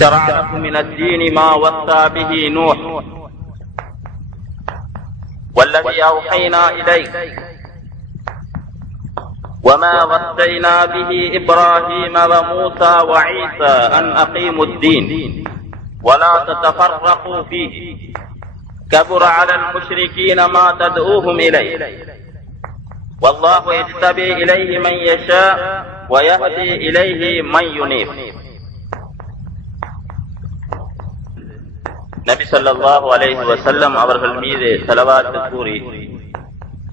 شرع لكم من الدين ما وصى به نوح والذي أوحينا إليك وما وصينا به إبراهيم وموسى وعيسى أن أقيموا الدين ولا تتفرقوا فيه كبر على المشركين ما تدعوهم إليه والله يجتبي إليه من يشاء ويهدي إليه من ينيب. நபி ஸல்லல்லாஹு அலைஹி வஸல்லம் அவர்கள் மீது ஸலவாத் கூறி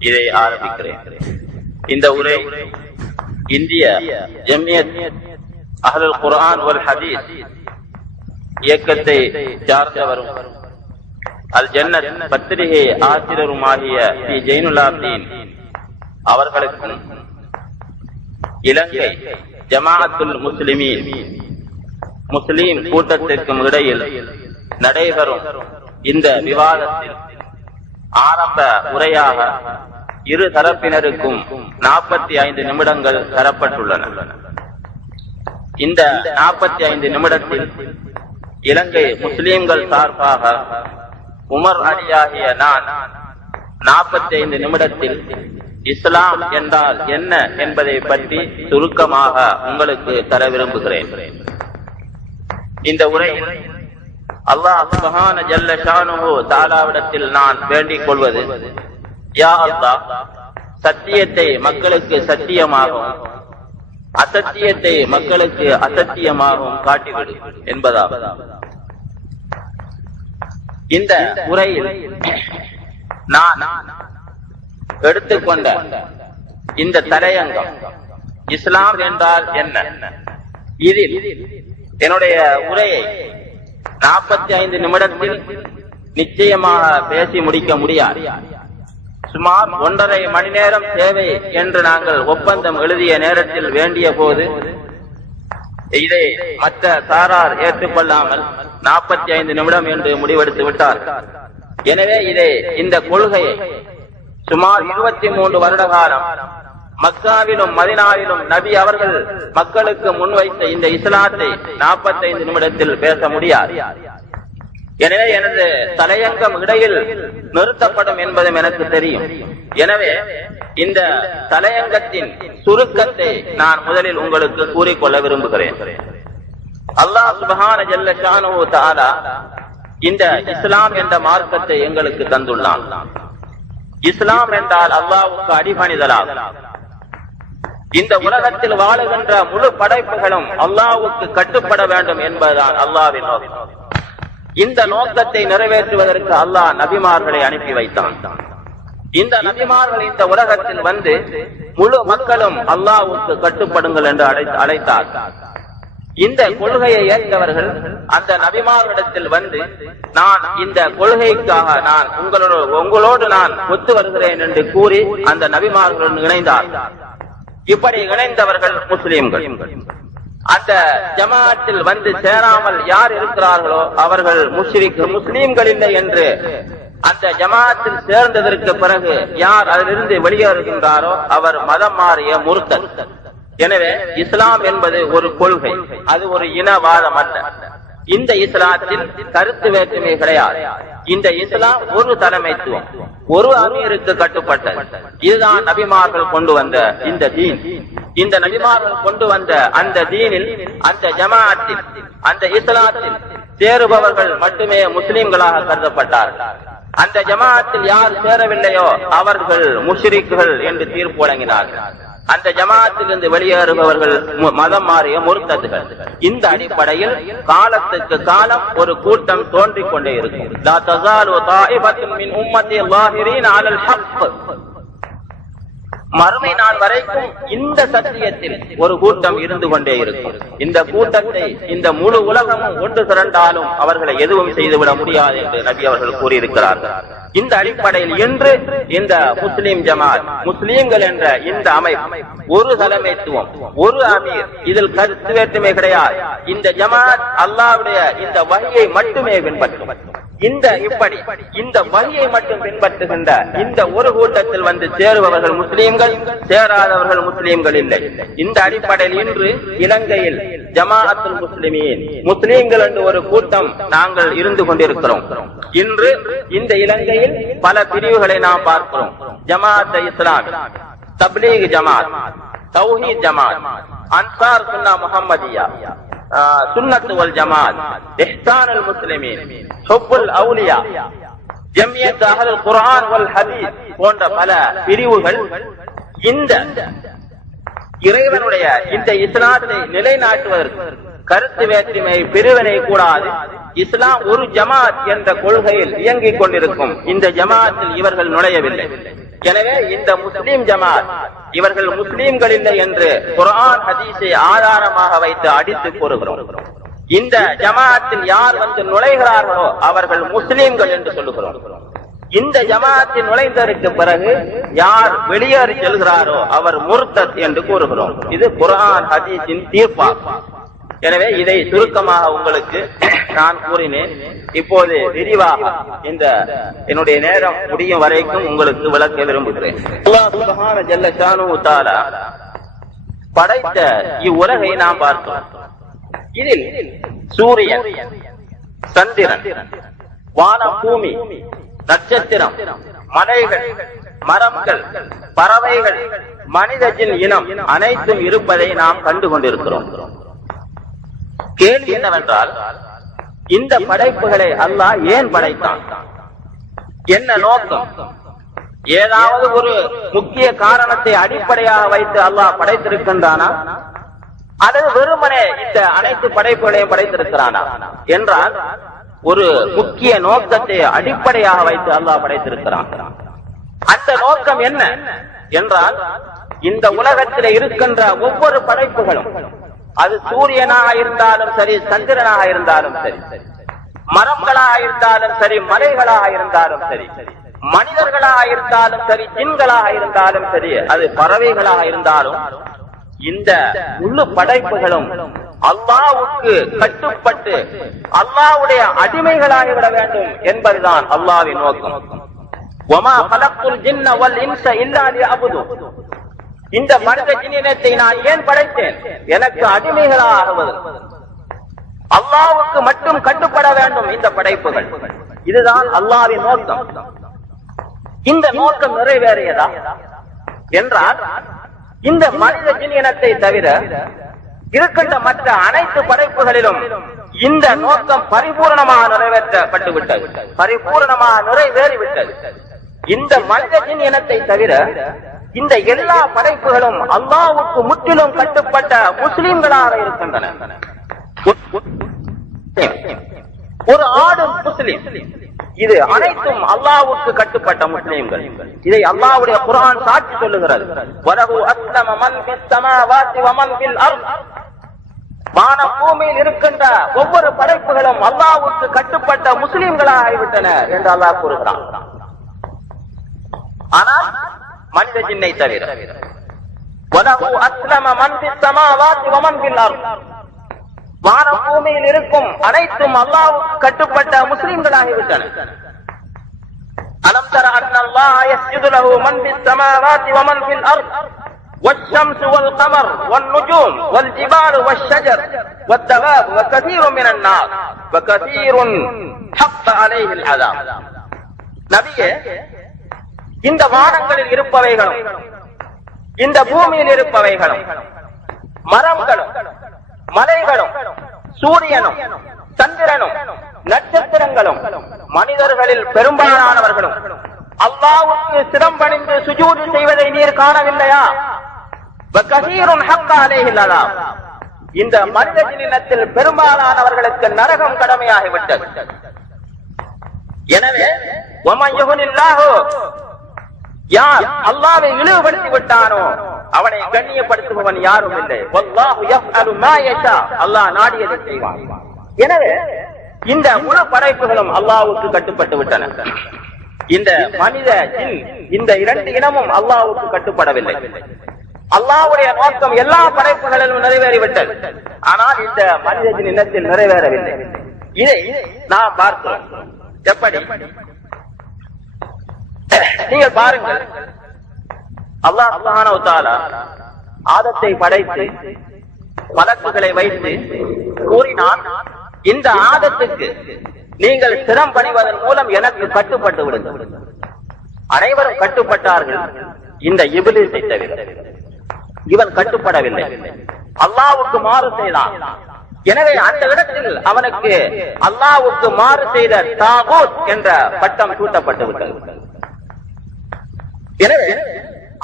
இதை ஆரம்பிக்கிறேன். இந்த உரை இந்திய ஜம்இயத் அஹ்லுல் குர்ஆன் வல் ஹதீஸ் இயக்கத்தை சார்ந்தவரும் அல் ஜன்னத் பத்திரிகை ஆசிரியருமாகிய ஸ்ரீ ஜைனுல் ஆப்தீன் அவர்களுக்கும் இலங்கை ஜமாஅத்துல் முஸ்லிமீன் முஸ்லிம் கூட்டத்திற்கும் இடையில் நடைபெறும் இந்த விவாதத்தில் ஆரம்ப உரையாக இரு தரப்பினருக்கும் 45 நிமிடங்கள் தரப்பட்டுள்ளன. இந்த 45 நிமிடத்தில் இலங்கை முஸ்லிம்கள் சார்பாக உமர் அலியாகிய நான் 45 நிமிடத்தில் இஸ்லாம் என்றால் என்ன என்பதை பற்றி சுருக்கமாக உங்களுக்கு தர விரும்புகிறேன். இந்த உரையில் அல்லாஹ் சுப்ஹான ஜல்ல ஷானுஹு தஆலாவிடத்தில் நான் வேண்டிக் கொள்வது, யா அல்லாஹ், சத்தியத்தை மக்களுக்கு சத்தியமாகவும் அசத்தியத்தை மக்களுக்கு அசத்தியமாகவும் காட்டிவிடு என்பதாகும். இந்த உரையில் நான் எடுத்துக்கொண்ட இந்த தலையங்கம் இஸ்லாம் என்றால் என்ன, இதில் என்னுடைய உரையை 45 நிமிடத்தில் நிச்சயமாக பேசி முடிக்க முடியாது. சுமார் 1.5 மணி நேரம் தேவை என்று நாங்கள் ஒப்பந்தம் எழுதிய நேரத்தில் வேண்டிய போது இதை மற்ற சாரார் ஏற்றுக்கொள்ளாமல் 45 நிமிடம் என்று முடிவெடுத்து விட்டார். எனவே இந்த கொள்கையை சுமார் 23 வருட காலம் மக்காவிலும் மதீனாவிலும் நபி அவர்கள் மக்களுக்கு முன்வைத்த இந்த இஸ்லாத்தை 45 நிமிடத்தில் பேச முடியாது. எனவே எனது தலையங்கம் இடையில் நிறுத்தப்படும் என்பதும் எனக்கு தெரியும். எனவே இந்த தலையங்கத்தின் சுருக்கத்தை நான் முதலில் உங்களுக்கு கூறிக்கொள்ள விரும்புகிறேன். அல்லாஹ் சுப்ஹான ஜல்ல ஷானுஹு தஆலா இந்த இஸ்லாம் என்ற மார்க்கத்தை எங்களுக்கு தந்துள்ளான். இஸ்லாம் என்றால் அல்லாஹ்வுக்கு அடிபணிதலாகும். இந்த உலகத்தில் வாழுகின்ற முழு படைப்புகளும் அல்லாஹ்வுக்கு கட்டுப்பட வேண்டும் என்பதுதான் அல்லாஹ்வின் நோக்கம். இந்த நோக்கத்தை நிறைவேற்றுவதற்கு அல்லாஹ் நபிமார்களை அனுப்பி வைத்தான். இந்த நபிமார்கள் இந்த உலகத்தில் வந்து முழு மக்களும் அல்லாஹ்வுக்கு கட்டுப்படுங்கள் என்று அழைத்தார். இந்த கொள்கையை ஏற்றவர்கள் அந்த நபிமார்களிடத்தில் வந்து, நான் இந்த கொள்கைக்காக நான் உங்களோடு நான் ஒத்து வருகிறேன் என்று கூறி அந்த நபிமார்களுடன் இணைந்தார். இப்படி இணைந்தவர்கள் முஸ்லிம்கள். அந்த ஜமாஅத்தில் வந்து சேராமல் யார் இருக்கிறார்களோ அவர்கள் முஸ்லிம்கள் இல்லை என்று அந்த ஜமாஅத்தில் சேர்ந்ததற்கு பிறகு யார் அதிலிருந்து வெளியேறுகின்றாரோ அவர் மதம் மாறிய முர்த்தத். எனவே இஸ்லாம் என்பது ஒரு கொள்கை, அது ஒரு இனவாதம் அல்ல. இந்த இஸ்லாத்தில் கருத்து வேற்றுமை கிடையாது. இந்த இஸ்லாம் ஒரு தலைமைத்துவம், ஒரு அமீருக்கு கட்டுப்பட்டது. இதுதான் நபிமார்கள் கொண்டு வந்த இந்த தீன். இந்த நபிமார்கள் கொண்டு வந்த அந்த தீனில், அந்த ஜமாஅத்தில், அந்த இஸ்லாத்தில் சேருபவர்கள் மட்டுமே முஸ்லிம்களாக கருதப்பட்டார்கள். அந்த ஜமாஅத்தில் யார் சேரவில்லையோ அவர்கள் முஷ்ரிக்குகள் என்று தீர்ப்பு வழங்கினார்கள். அந்த ஜமாஅத்திலிருந்து வெளியேறுபவர்கள் மதம் மாறிய முர்த்ததுகள். இந்த அடிப்படையில் காலத்துக்கு காலம் ஒரு கூட்டம் தோன்றிக் கொண்டே இருக்கும். லா தஸாலு தாயிபத்துன் மின் உம்மத்தி ஸாஹிரீன அலல் ஹக். மறுமை நாள் வரைக்கும் இந்த சத்தியத்தில் ஒரு கூட்டம் இருந்து கொண்டே இருக்கும். இந்த கூட்டத்தை இந்த முழு உலகமும் ஒன்று திரண்டாலும் அவர்களை எதுவும் செய்துவிட முடியாது என்று நபி அவர்கள் கூறியிருக்கிறார்கள். இந்த அடிப்படையில் இன்று இந்த முஸ்லிம் ஜமாத், முஸ்லிம்கள் என்ற இந்த அமைப்பு, ஒரு தலைமைத்துவம், ஒரு அமீர், இதில் கருத்து வேற்றுமை கிடையாது. இந்த ஜமாத் அல்லாஹ்வுடைய இந்த வஹியை மட்டுமே பின்பற்றும். இந்த வழியை மட்டும் பின்பற்றுகின்ற இந்த ஒரு கூட்டத்தில் வந்து சேருபவர்கள் முஸ்லீம்கள், சேராதவர்கள் முஸ்லீம்கள் இல்லை. இந்த அடிப்படையில் இன்று இலங்கையில் ஜமாஅத்துல் முஸ்லிமீன், முஸ்லீம்கள் என்று ஒரு கூட்டம் நாங்கள் இருந்து கொண்டிருக்கிறோம். இன்று இந்த இலங்கையில் பல பிரிவுகளை நாம் பார்க்கிறோம். ஜமாஅத் இஸ்லாம், தப்லீக் ஜமாத், தௌஹீத் ஜமாத், அன்சார் சுன்னா முஹம்மதியா, சுன்னத் வல் ஜமாத், இஹ்சானுல் முஸ்லிமீன், ஹுப்புல் அவுலியா, ஜம்இயத் அஹ்லுல் குர்ஆன் வல் ஹதீஸ் போன்ற பல பிரிவுகள் இந்த இறைவனுடைய இந்த இஸ்லாத்தை நிலைநாட்டுவதற்கு கருத்து வேற்றுமை பிரிவினை கூடாது, இஸ்லாம் ஒரு ஜமாத் என்ற கொள்கையில் இயங்கிக் கொண்டிருக்கும். இந்த ஜமாத்தில் இவர்கள் நுழையவில்லை. எனவே இந்த முஸ்லீம் ஜமாத் இவர்கள் முஸ்லீம்கள் இல்லை என்று குர்ஆன் ஹதீஸை ஆதாரமாக வைத்து அடித்து கூறுகிறோம். இந்த ஜமாத்தில் யார் வந்து நுழைகிறார்களோ அவர்கள் முஸ்லீம்கள் என்று சொல்லுகிறோம். இந்த ஜமாத்தில் நுழைந்ததற்கு பிறகு யார் வெளியேறி செல்கிறாரோ அவர் முர்தத் என்று கூறுகிறோம். இது குர்ஆன் ஹதீஸின் தீர்ப்பாகும். எனவே இதை சுருக்கமாக உங்களுக்கு நான் கூறினேன். இப்போது விரிவாக இந்த என்னுடைய நேரம் முடியும் வரைக்கும் உங்களுக்கு விளக்க விரும்புகிறேன். அல்லாஹ் சுப்ஹானஹு ஜல்ல ஷானுஹு தஆலா படைத்த இவ்வுலகை நாம் பார்த்தோம். இதில் சூரியன், சந்திரன், வானம், பூமி, நட்சத்திரம், மலைகள், மரங்கள், பறவைகள், மனித ஜின் இனம் அனைத்தும் இருப்பதை நாம் கண்டு கொண்டிருக்கிறோம். கேள்வி என்னவென்றால், இந்த படைப்புகளை அல்லாஹ் ஏன் படைத்தான்? என்ன நோக்கம்? ஏதாவது ஒரு முக்கிய காரணத்தை அடிப்படையாக வைத்து அல்லாஹ் படைத்திருக்கின்றானா, அல்லது வெறுமனே இந்த அனைத்து படைப்புகளையும் படைத்திருக்கிறானா என்றால் ஒரு முக்கிய நோக்கத்தை அடிப்படையாக வைத்து அல்லாஹ் படைத்திருக்கிறான். அந்த நோக்கம் என்ன என்றால், இந்த உலகத்தில் இருக்கின்ற ஒவ்வொரு படைப்புகளும், அது சூரியனாக இருந்தாலும் சரி, சந்திரனாக இருந்தாலும் சரி, மரங்களாக இருந்தாலும் சரி, மலைகளாக இருந்தாலும் சரி, மனிதர்களாக இருந்தாலும் சரி, ஜின்களாக இருந்தாலும் சரி, அது பறவைகளாக இருந்தாலும், இந்த முழு படைப்புகளும் அல்லாஹ்வுக்கு கட்டுப்பட்டு அல்லாஹ்வுடைய அடிமைகளாகிவிட வேண்டும் என்பதுதான் அல்லாஹ்வின் நோக்கம். வமா கலக்துல் ஜின்ன வல் இன்ஸ இல்லா லியஅபுதுன். இந்த மனித ஜின்னினத்தை நான் ஏன் படைத்தேன்? எனக்கு அடிமைகளாகுவது, அல்லாஹ்வுக்கு மட்டும் கட்டுப்பட வேண்டும் இந்த படைப்புகள். இதுதான் அல்லாஹ்வின் நோக்கம். இந்த நோக்கம் நிறைவேறியதா என்றால், இந்த மனித ஜின்னினத்தை தவிர இருக்கின்ற மற்ற அனைத்து படைப்புகளிலும் இந்த நோக்கம் பரிபூர்ணமாக நிறைவேற்றப்பட்டு விட்டது, பரிபூர்ணமாக நிறைவேறிவிட்டது. இந்த மனித ஜின் இனத்தை தவிர இந்த எல்லா படைப்புகளும் அல்லாஹ்வுக்கு முற்றிலும் கட்டுப்பட்ட முஸ்லிம்களாக இருக்கின்றன. ஒரு ஆடு முஸ்லிம், இது அனைத்தும் அல்லாஹ்வுக்கு கட்டுப்பட்ட முஸ்லிம்கள். இதை அல்லாஹ்வுடைய குர்ஆன் சாட்சி சொல்லுகிறது. வலஹு அஸ்லம மன் ஃபிஸ் ஸமாவாதி வ மன் ஃபில் அர்த். வானம் பூமியில் இருக்கின்ற ஒவ்வொரு படைப்புகளும் அல்லாஹ்வுக்கு கட்டுப்பட்ட முஸ்லிம்களாக ஆகிவிட்டன என்று அல்லாஹ் கூறுகிறான். ஆனால் மனித ஜின்னை தவிர வலஹு அஸ்லம மன் ஃபிஸ் ஸமாவாதி வ மன் ஃபில் அர்த். வானம் பூமியில் இருக்கும் அனைத்தும் அல்லாஹ்வுக்கு கட்டுப்பட்ட முஸ்லிம்களாகிவிட்டன. அலம் தர அன்னல்லாஹ யஸ்ஜுது லஹு மன் ஃபிஸ் ஸமாவாதி வ மன் ஃபில் அர்த் والشمس والقمر والنجوم والجبال والشجر والدواب وكثير من الناس وكثير حق عليه العذاب. நபியே, இந்த வானங்களில் இருப்பவைகளும் இந்த பூமியில் இருப்பவைகளும் மரங்களும் மலைகளும் சூரியனும் சந்திரனும் நட்சத்திரங்களும் மனிதர்களில் பெரும்பாலானவர்களும் அல்லாஹ்வுக்கு சிரம் பணிந்து சுஜூது செய்வதை நீர் காணவில்லையா? வகஸீருன் ஹக்க அலைஹில் அஸாப். இந்த மனித ஜின்னினத்தில் பெரும்பாலானவர்களுக்கு நரகம் கடமையாகிவிட்டது. எனவே வமன் யுஹ்னில்லாஹு, யார் அல்லாஹ்வை இழிவுபடுத்தி விட்டானோ அவனை கண்ணியப்படுத்துபவன் யாரும் இல்லை. வல்லாஹு யஃஅலு மா யஷா, அல்லாஹ் நாடியதை செய்வான். எனவே இந்த முழு படைப்புகளும் அல்லாஹ்வுக்கு கட்டுப்பட்டு விட்டன. இந்த மனித ஜின், இந்த இரண்டு இனமும் அல்லாஹ்வுக்கு கட்டுப்படவில்லை. அல்லாஹ்வுடைய நோக்கம் எல்லா படைப்புகளிலும் நிறைவேறிவிட்டது. ஆனால் இந்த மனித ஜின் இனத்தில் நிறைவேறவில்லை. இதை நாம் பார்க்கிறோம். எப்படி? நீங்கள் பாருங்கள், அல்லாஹ் சுப்ஹானஹு வ தஆலா ஆதத்தை படைத்து மலக்குகளை வைத்து கூறினான், இந்த ஆதத்துக்கு நீங்கள் சிரம் பணிவதன் மூலம் எனக்கு கட்டுப்பட்டு விடுங்கள். அனைவரும் கட்டுப்பட்டார்கள், இந்த இப்லீஸை தவிர. இவன் கட்டுப்படவில்லை, அல்லாஹ்வுக்கு மாறு செய்தான். எனவே அந்த இடத்தில் அவனுக்கு அல்லாஹ்வுக்கு மாறு செய்த தாகூத் என்ற பட்டம் சூட்டப்பட்டு விட்டது. எனவே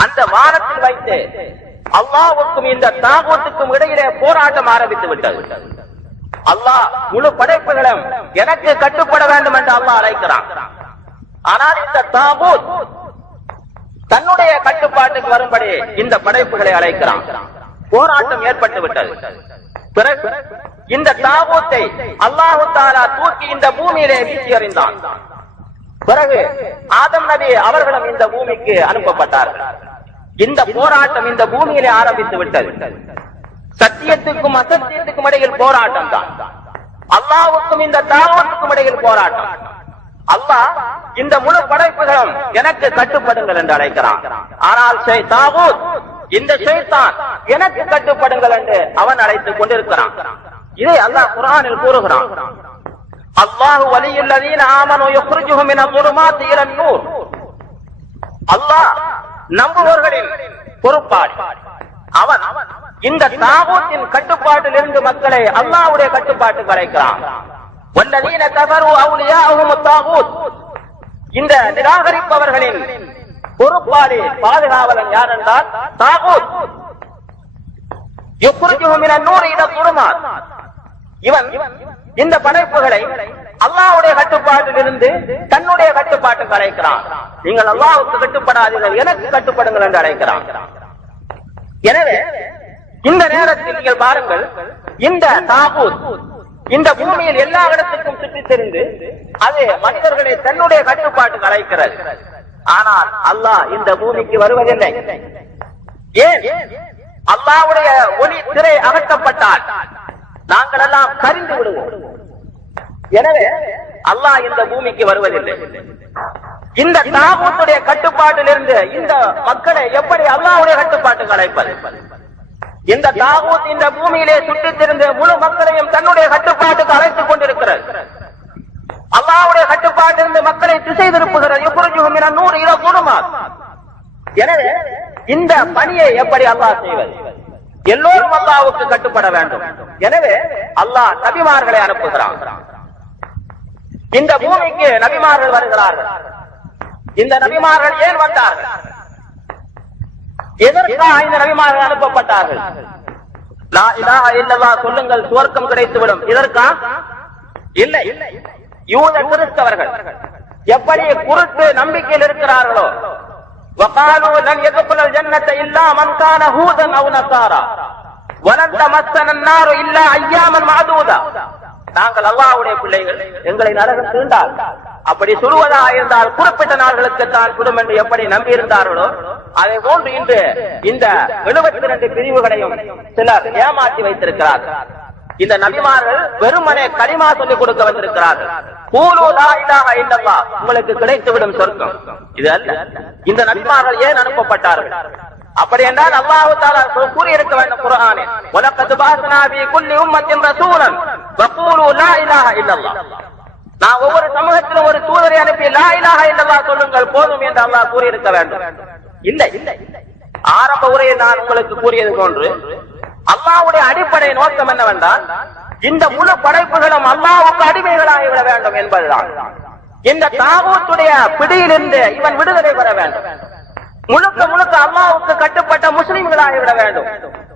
அந்த வாரத்தில் வைத்து அல்லாஹ்வுக்கும் இந்த தாகூத்துக்கும் இடையிலே போராட்டம் ஆரம்பித்து விட்டது. அல்லாஹ் முழு படைப்புகளும் எனக்கு கட்டுப்பட வேண்டும் என்று அல்லாஹ் அழைக்கிறான். ஆனால் இந்த தாகூத் தன்னுடைய கட்டுப்பாட்டுக்கு வரும்படி இந்த படைப்புகளை அழைக்கிறான். போராட்டம் ஏற்பட்டு விட்டது. பிறகு இந்த தாகூத்தை அல்லாஹு தஆலா தூக்கி இந்த பூமியிலே வீசி எறிந்தான். பிறகு ஆதம் நபி அவர்களும் இந்த பூமிக்கு அனுப்பப்பட்டார்கள். இந்த போராட்டம் இந்த பூமியிலே ஆரம்பித்து விட்டது. சத்தியத்துக்கும் அசத்தியத்துக்கும் இடையில் போராட்டம் தான். அல்லாஹ்வுக்கும் இந்த தாகூத்துக்கும் இடையில் போராட்டம். அல்லாஹ் இந்த முழு படைப்புகளும் எனக்கு கட்டுப்படுங்கள் என்று அழைக்கிறான். ஆனால் தாகூத், இந்த ஷைத்தான் எனக்கு கட்டுப்படுங்கள் என்று அவன் அழைத்துக் கொண்டிருக்கிறான். இதை அல்லாஹ் குர்ஆனில் கூறுகிறான். அல்லாஹு வலியுல்லதீன ஆமனு யுக்ரிஜுஹும் மினல் ஸுலுமாத்தி இலன் நூர். அல்லாஹ் நம்புவோர்களின் பொறுப்பாளி. அவன் இந்த தாகூத்தின் கட்டுப்பாட்டில் இருந்து மக்களை அல்லாஹ்வுடைய கட்டுப்பாட்டுக்கு அழைக்கிறான். வல்லதீன கஃபரு அவுலியாஹும் தாகூத். இந்த நிராகரிப்பவர்களின் பொறுப்பாளி பாதுகாவலன் யார் என்றால் தாகூத். யுக்ரிஜுஹும் மினன் நூர் இலல் ஸுலுமாத். இவன் இந்த படைப்புகளை அல்லாஹ்வுடைய கட்டுப்பாட்டில் இருந்து தன்னுடைய கட்டுப்பாட்டுக்கு அழைக்கிறான். நீங்கள் அல்லாஹ்வுக்கு கட்டுப்படாதீர்கள், எனக்கு கட்டுப்படுங்கள் என்று அழைக்கிறான். எனவே இந்த நேரத்தில் நீங்கள் பாருங்கள், இந்த தாகூத் இந்த பூமியில் எல்லா இடத்துக்கும் சுற்றித் தெரிந்து அது மனிதர்களை தன்னுடைய கட்டுப்பாட்டுக்கு அழைக்கிறது. ஆனால் அல்லாஹ் இந்த பூமிக்கு வருவதில்லை. ஏன்? அல்லாஹ்வுடைய ஒளி திரை அகற்றப்பட்டால் நாங்கள் எல்லாம் கரிந்து விடுவோம். எனவே அல்லாஹ் இந்த பூமிக்கு வருவதில்லை. இந்த தாகூத்துடைய கட்டுப்பாட்டில் இருந்து இந்த மக்களை எப்படி அல்லாஹ்வுடைய கட்டுப்பாட்டுக்கு அழைப்பது? இந்த தாகூத் இந்த பூமியிலே சுற்றித் திரிந்து முழு மக்களையும் தன்னுடைய கட்டுப்பாட்டுக்கு அழைத்துக் கொண்டிருக்கிறது. அல்லாஹ்வுடைய கட்டுப்பாட்டிலிருந்து மக்களை திசை திருப்புகிறது. யுக்ரிஜுஹும் மினன் நூர் இலல் ஸுலுமாத். எனவே இந்த பணியை எப்படி அல்லாஹ் செய்வது? எல்லோரும் அல்லாஹ்வுக்கு கட்டுப்பட வேண்டும். எனவே அல்லாஹ் நபிமார்களை அனுப்புகிறான். இந்த பூமிக்கு நபிமார்கள் வருகிறார்கள். இந்த நபிமார்கள் ஏன் வந்தார்கள்? எதற்காக இந்த நபிமார்கள் அனுப்பப்பட்டார்கள்? லா இலாஹ இல்லல்லாஹ் சொல்லுங்கள், சுவர்க்கம் கிடைத்துவிடும். இதற்கா? இல்லை. யூத கிறிஸ்தவர்கள் எப்படி குருட்டு நம்பிக்கையில் இருக்கிறார்களோ, وقالوا لن يدخل الجنة إلا من كان هودا أو نصارى ولن تمسنا النار إلا أياما معدودة. நாங்கள் அல்லாஹ்வுடைய பிள்ளைகள், எங்களை நரகம் தீண்டாது. அப்படி சொல்வதா இருந்தால் குறிப்பிட்ட நாட்களுக்கு தான் சுடும் என்று எப்படி நம்பி இருந்தார்களோ, அதை போன்று இன்று இந்த 72 பிரிவுகளையும் சிலர் ஏமாற்றி வைத்திருக்கிறார்கள். இந்த நபிமார்கள் வெறுமனே கலிமா சொல்லிக் கொடுக்க வந்திருக்கிறார்கள். கூலு லா இலாஹ இல்லல்லாஹ், உங்களுக்கு கிடைத்துவிடும் சொர்க்கம். இது அல்ல. இந்த நபிமார்கள் ஏன் அனுப்பப்பட்டார்கள்? அப்படி என்றால் அல்லாஹ் தஆலா கூறியிருக்க வேண்டும் குர்ஆனில், வலகத் பஅஸ்னா ஃபீ குல்லி உம்மத்தின் ரசூலன் வகூலு லா இலாஹ இல்லல்லாஹ். நான் ஒவ்வொரு சமூகத்திலும் ஒரு தூதரை அனுப்பி லா இலாஹ இல்லல்லாஹ் சொல்லுங்கள் போதும் என்று அல்லாஹ் கூறியிருக்க வேண்டும். இல்லை. ஆரம்ப உரையை நான் உங்களுக்கு கூறியது போன்று அல்லாஹ்வுடைய அடிப்படை நோக்கம் என்னவென்றால், இந்த முழு படைப்புகளும் அல்லாஹ்வுக்கு அடிமைகளாகிவிட வேண்டும் என்பதுதான். இந்த தாகூத்துடைய பிடியிலிருந்து இவன் விடுதலை பெற வேண்டும். முழுக்க முழுக்க அல்லாஹ்வுக்கு கட்டுப்பட்ட முஸ்லிம்களாகிவிட வேண்டும்.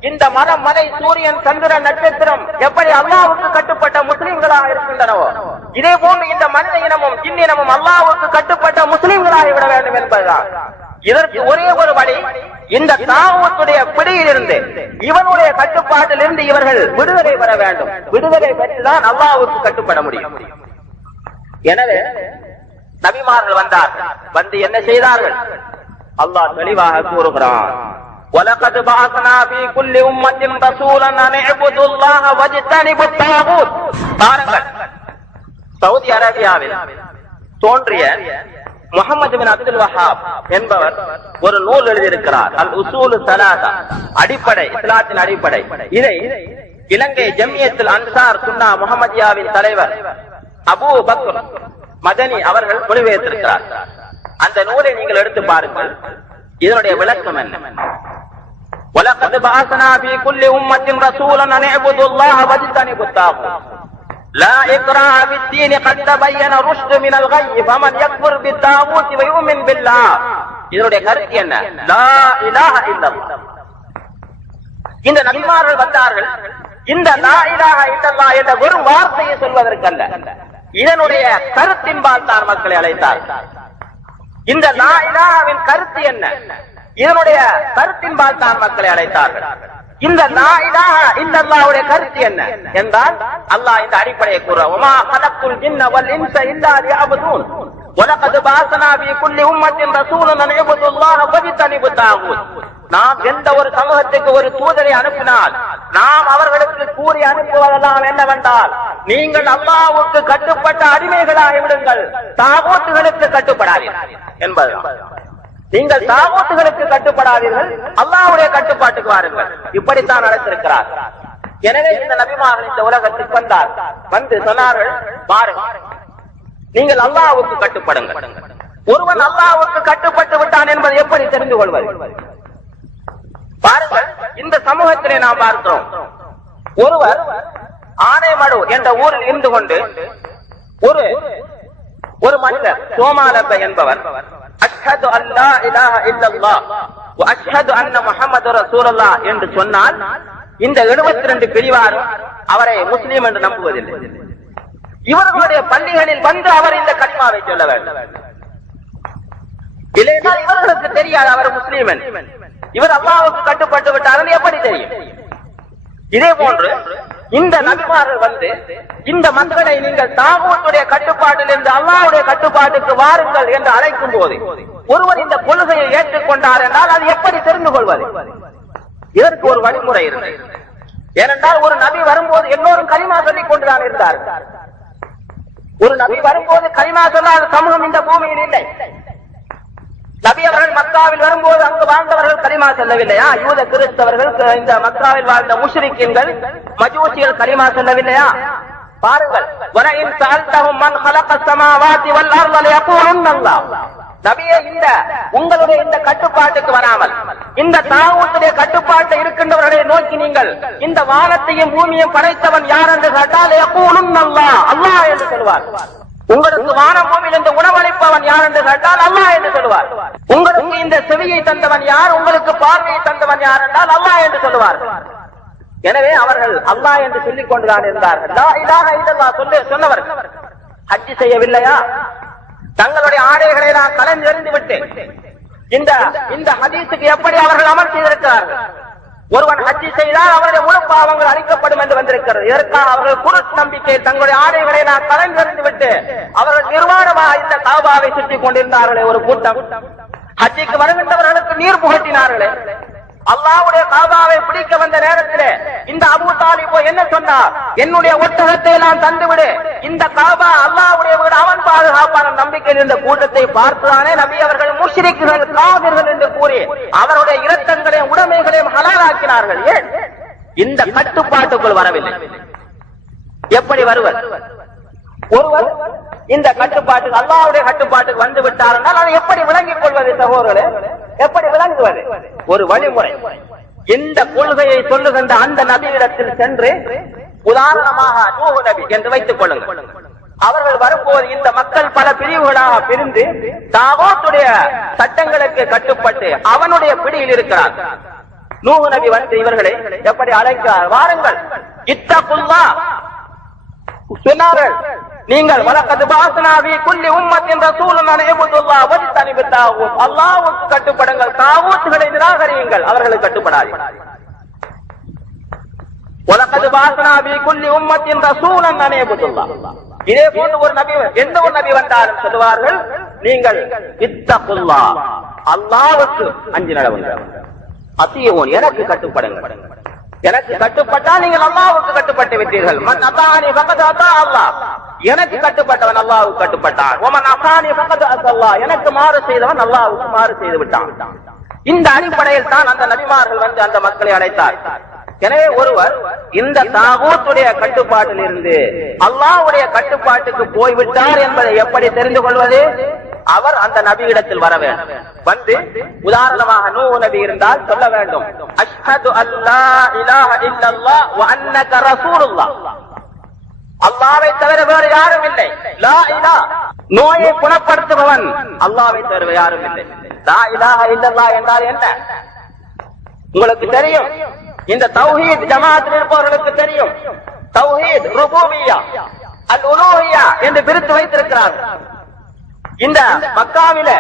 இந்த மரம், மலை, சூரியன், சந்திரன், நட்சத்திரம் எப்படி அல்லாஹ்வுக்கு கட்டுப்பட்ட முஸ்லிம்களாக இருக்கின்றனவோ, இதே போன்று இந்த மனித இனமும் ஜின்னினமும் அல்லாஹ்வுக்கு கட்டுப்பட்ட முஸ்லிம்களாகிவிட வேண்டும் என்பதுதான். இதற்கு ஒரே ஒரு வழி, இந்த தாகூத்துடைய பிடியிலிருந்து இவனுடைய கட்டுப்பாட்டில் இருந்து இவர்கள் விடுதலை பெற வேண்டும். விடுதலை பெற்றுதான் அல்லாஹ்வுக்கு கட்டுப்பட முடியும். எனவே நபிமார்கள் வந்தார்கள். வந்து என்ன செய்தார்கள்? அல்லாஹ் தெளிவாக கூறுகிறான், வலகத் பஅஸ்னா ஃபீ குல்லி உம்மத்தின் ரசூலன் அன் இஅ்புதுல்லாஹ வஜ்தனிபுத் தாகூத். பாருங்கள், சவுதி அரேபியாவில் தோன்றிய முஹம்மது பின் அப்துல் வஹாப் என்பவர் ஒரு நூல் எழுதியிருக்கிறார். அல் உசூலு ஸலாஸா, அடிப்படை, இஸ்லாத்தின் அடிப்படை. இதை இலங்கை ஜம்மியத்துல் அன்சார் சுன்னா முஹம்மதியாவின் தலைவர் அபூ பக்ர் மதனி அவர்கள் மொழிபெயர்த்திருக்கிறார். அந்த நூலை நீங்கள் எடுத்து பாருங்கள். இதனுடைய விளக்கம் என்ன? وَلَقَدْ بَعَثْنَا فِي كُلِّ أُمَّةٍ رَسُولًا أَنِ اعْبُدُوا اللَّهَ وَاجْتَنِبُوا الطَّاغُوتَ لَا إِكْرَاهَ فِي الدِّينِ قَدْ تَبَيَّنَ الرُّشْدُ مِنَ الْغَيِّ فَمَنْ يَكْفُرْ بِالطَّاغُوتِ وَيُؤْمِنْ بِاللَّهِ. இதனுடைய கருத்து என்ன? லா இலாஹ இல்லல்லாஹ். இந்த நபிமார்கள் வந்தார்கள் இந்த லா இலாஹ இல்லல்லாஹ் என்ற ஒரு வார்த்தையை சொல்வதற்கல்ல, இதனுடைய கருத்தின்பால் தான் மக்களை அழைத்தார். இந்த லா இலாஹாவின் கருத்து என்ன? இதனுடைய கருத்தின்பால் தான் மக்களை அழைத்தார்கள். இந்த லா இலாஹா இல்லல்லாஹ்வுடைய கருத்து என்ன என்றால், அல்லாஹ் இந்த அடிப்படையை கூறுறார். வமா கலக்துல் ஜின்ன வல் இன்ஸ இல்லா லியஅபுதூன் வலகத் பஅஸ்னா ஃபீ குல்லி உம்மத்தின் ரசூலன் அன் இஅ்புதுல்லாஹ வஜ்தனிபுத் தாகூத். நாம் எந்த ஒரு சமூகத்துக்கு ஒரு தூதரை அனுப்பினால் நாம் அவர்களுக்கு கூறி அனுப்புவதெல்லாம் என்னவென்றால், நீங்கள் அல்லாஹ்வுக்கு கட்டுப்பட்ட அடிமைகளாகி விடுங்கள், தாகூத்துகளுக்கு கட்டுப்படாதீர்கள் என்பது. நீங்கள் தாகூத்துகளுக்கு கட்டுப்படாதீர்கள், அல்லாஹ்வுடைய கட்டுப்பாட்டுக்கு வாருங்கள். இப்படித்தான் அழைத்திருக்கிறார். எனவே இந்த நபிமார்கள் இந்த உலகத்துக்கு வந்தார். வந்து சொன்னார்கள், பாருங்கள், நீங்கள் அல்லாஹ்வுக்கு கட்டுப்படுங்கள். ஒருவன் அல்லாஹ்வுக்கு கட்டுப்பட்டு விட்டான் என்பதை எப்படி தெரிந்து கொள்வது? பாருங்கள், இந்த சமூகத்திலே நாம் பார்க்கிறோம். ஒருவர் ஆனைமடு என்ற ஊரில் இருந்து கொண்டு ஒரு மனிதர் சோமாலப்ப என்பவர் அஷ்ஹது அல்லா இலாஹ இல்லல்லாஹ் வ அஷ்ஹது அன்ன முஹம்மது ரசூலுல்லாஹ் என்று சொன்னால் இந்த 72 பிரிவாரும் அவரை முஸ்லீம் என்று நம்புவதில்லை. இவர்களுடைய பள்ளிகளில் வந்து அவர் இந்த கலிமாவை சொல்ல வேண்டும். இல்லையென்றால் இவர்களுக்கு தெரியாது அவர் முஸ்லீம். இவர் அல்லாஹ்வுக்கு கட்டுப்பட்டு விட்டார்கள் எப்படி தெரியும்? இதே போன்று இந்த நபிமார்கள் வந்து இந்த மக்களை நீங்கள் தாகூத்துடைய கட்டுப்பாட்டில் இருந்து அல்லாஹ்வுடைய கட்டுப்பாட்டுக்கு வாருங்கள் என்று அழைக்கும் போது ஒருவர் இந்த கொள்கையை ஏற்றுக்கொண்டார் என்றால் அது எப்படி தெரிந்து கொள்வது? இதற்கு ஒரு வழிமுறை இருந்தது. ஏனென்றால் ஒரு நபி வரும்போது எல்லோரும் கலிமா சொல்லிக் கொண்டுதான் இருந்தார்கள். ஒரு நபி வரும்போது கலிமா சொல்லாத சமூகம் இந்த பூமியில் இல்லை. நபி அவர்கள் மக்காவில் வரும்போது அங்கு வாழ்ந்தவர்கள் கலிமா சொல்லவில்லையா? யூத கிறிஸ்தவர்கள், இந்த மக்காவில் வாழ்ந்த முஷ்ரிக்கீன்கள், மஜூசிகள் கலிமா சொல்லவில்லையா? பாருங்கள், வலஇன் சஅல்தஹும் மன் ஹலகஸ் ஸமாவாதி வல் அர்த லயகூலுன்ன அல்லாஹ். நபியே, இந்த உங்களுடைய இந்த கட்டுப்பாட்டுக்கு வராமல் இந்த தாகூத்துடைய கட்டுப்பாட்டை இருக்கின்றவர்களை நோக்கி நீங்கள் இந்த வானத்தையும் பூமியையும் படைத்தவன் யார் என்று கேட்டால் லயகூலுன்ன அல்லாஹ், அல்லாஹ் என்று சொல்வார். உங்களுக்கு வானம் பூமியில் இந்த உணவளிப்பவன் யார் என்று கேட்டால் அல்லாஹ் என்று சொல்வார். உங்களுக்கு இந்த செவியை தந்தவன் யார், உங்களுக்கு பார்வையை தந்தவன் யார் என்றால் அல்லாஹ் என்று சொல்லுவார். எனவே அவர்கள் அல்லாஹ் என்று சொல்லிக் கொண்டுதான் இருந்தார்கள். லா இலாஹ இல்லல்லாஹ் சொன்னவர்கள் ஹஜ் செய்யவில்லையா? தங்களுடைய ஆடைகளை நான் கலந்து விட்டு இந்த ஹதீஸுக்கு எப்படி அவர்கள் அமல் செய்திருக்கிறார்கள்? ஒருவன் ஹஜ் செய்தால் அவருடைய முழு பாவங்கள் அழிக்கப்படும் என்று வந்திருக்கிறது. இதற்காக அவர்கள் குரு நம்பிக்கை தங்களுடைய ஆடைகளை நான் கலந்து விட்டு அவர்கள் நிர்வாணமாக இந்த காபாவை சுற்றி கொண்டிருந்தார்களே ஒரு கூட்டம். ஹஜ்ஜுக்கு வருகின்றவர்களுக்கு நீர் புகட்டினார்களே. அல்லாஹ்வுடைய காபாவை பிடிக்க வந்த நேரத்திலே இந்த அபூ தாலிப் என்ன சொன்னார்? என்னுடைய ஒட்டகத்தை நான் தந்துவிடு, இந்த காபா அல்லாஹ்வுடைய வீடு, அவன் பாதுகாப்பான நம்பிக்கையில் இருந்த கூட்டத்தை பார்த்துதானே நபி அவர்கள் முஷ்ரிக்குகள், காபிர்கள் என்று கூறி அவருடைய இரத்தங்களையும் உடைமைகளையும் ஹலாலாக்கினார்கள். ஏன் இந்த கட்டுப்பாட்டுக்குள் வரவில்லை? எப்படி வருவர்? ஒருவர் இந்த கட்டுப்பாட்டுக்கு அல்லாஹ்வுடைய கட்டுப்பாட்டுக்கு வந்து விட்டார் என்றால் அதை எப்படி விளங்கிக் கொள்வது? சகோதரர்களே, எப்படி விளங்குவது? ஒரு வழிமுறை. இந்த கொள்கையை சொல்லுகின்ற அந்த நபியிடத்தில் சென்று, உதாரணமாக நூஹ் நபி என்று வைத்துக் கொள்ளுங்கள். அவர்கள் வரும்போது இந்த மக்கள் பல பிரிவுகளாக பிரிந்து தாகூத்துடைய சட்டங்களுக்கு கட்டுப்பட்டு அவனுடைய பிடியில் இருக்கிறார். நூஹ் நபி வந்து இவர்களை எப்படி அழைக்கிறார்? வாருங்கள், இத்தகுல்லாஹ் சொன்னார்கள். நீங்கள் வலகத் பஅஸ்னா ஃபீ குல்லி உம்மத்தின் ரசூலன் அன் இஅ்புதுல்லாஹ வஜ்தனிபுத் தாகூத், அல்லாஹ்வுக்கு கட்டுப்படுங்கள், தாகூத்துகளை நிராகரியுங்கள், அவர்களுக்கு கட்டுப்படாதீர்கள். வலகத் பஅஸ்னா ஃபீ குல்லி உம்மத்தின் ரசூலன் அன் இஅ்புதுல்லாஹ். இதே போன்று ஒரு நபி, எந்த ஒரு நபி வந்தாலும் சொல்வார்கள், நீங்கள் இத்தகுல்லாஹ், அல்லாஹ்வுக்கு அஞ்சி நடவுங்கள், அத்தியூன், எனக்கு கட்டுப்படுங்கள். எனக்கு கட்டுப்பட்டால் நீங்கள் அல்லாஹ்வுக்கு கட்டுப்பட்டு விட்டீர்கள். மன் அதானி ஃபகத் அதா அல்லாஹ். எனக்கு கட்டுப்பட்டவன் அல்லாஹ்வுக்கு கட்டுப்பட்டான். ஒமன் அஸானி ஃபகத் அஸல்லாஹ், எனக்கு மாறு செய்தவன் அல்லாஹ்வுக்கு மாறு செய்து விட்டான். இந்த அடிப்படையில் தான் அந்த நபிமார்கள் வந்து அந்த மக்களை அழைத்தார். எனவே ஒருவர் இந்த தாகூத்துடைய கட்டுப்பாட்டில் இருந்து அல்லாஹ்வுடைய கட்டுப்பாட்டுக்கு போய்விட்டார் என்பதை எப்படி தெரிந்து கொள்வது? அவர் அந்த நபியிடத்தில் வர வேண்டும். வந்து உதாரணமாக நூஹ் நபி இருந்தால் சொல்ல வேண்டும், அஷ்ஹது அல்லா இலாஹ இல்லல்லாஹ் வ அன்னக ரசூலுல்லாஹ், அல்லாஹ்வை தவிர வேறு யாரும் இல்லை. லா இலாஹ, நோயை குணப்படுத்துபவன் அல்லாஹ்வை தவிர யாரும் இல்லை. லா இலாஹ இல்லல்லாஹ் என்றால் என்ன உங்களுக்கு தெரியும். இந்த தௌஹீத் ஜமாஅத்தில் இருப்பவர்களுக்கு தெரியும். தௌஹீத் ருபூபிய்யா, அல் உலூஹிய்யா என்று பிரித்து வைத்திருக்கிறார்கள். இந்த மக்காவில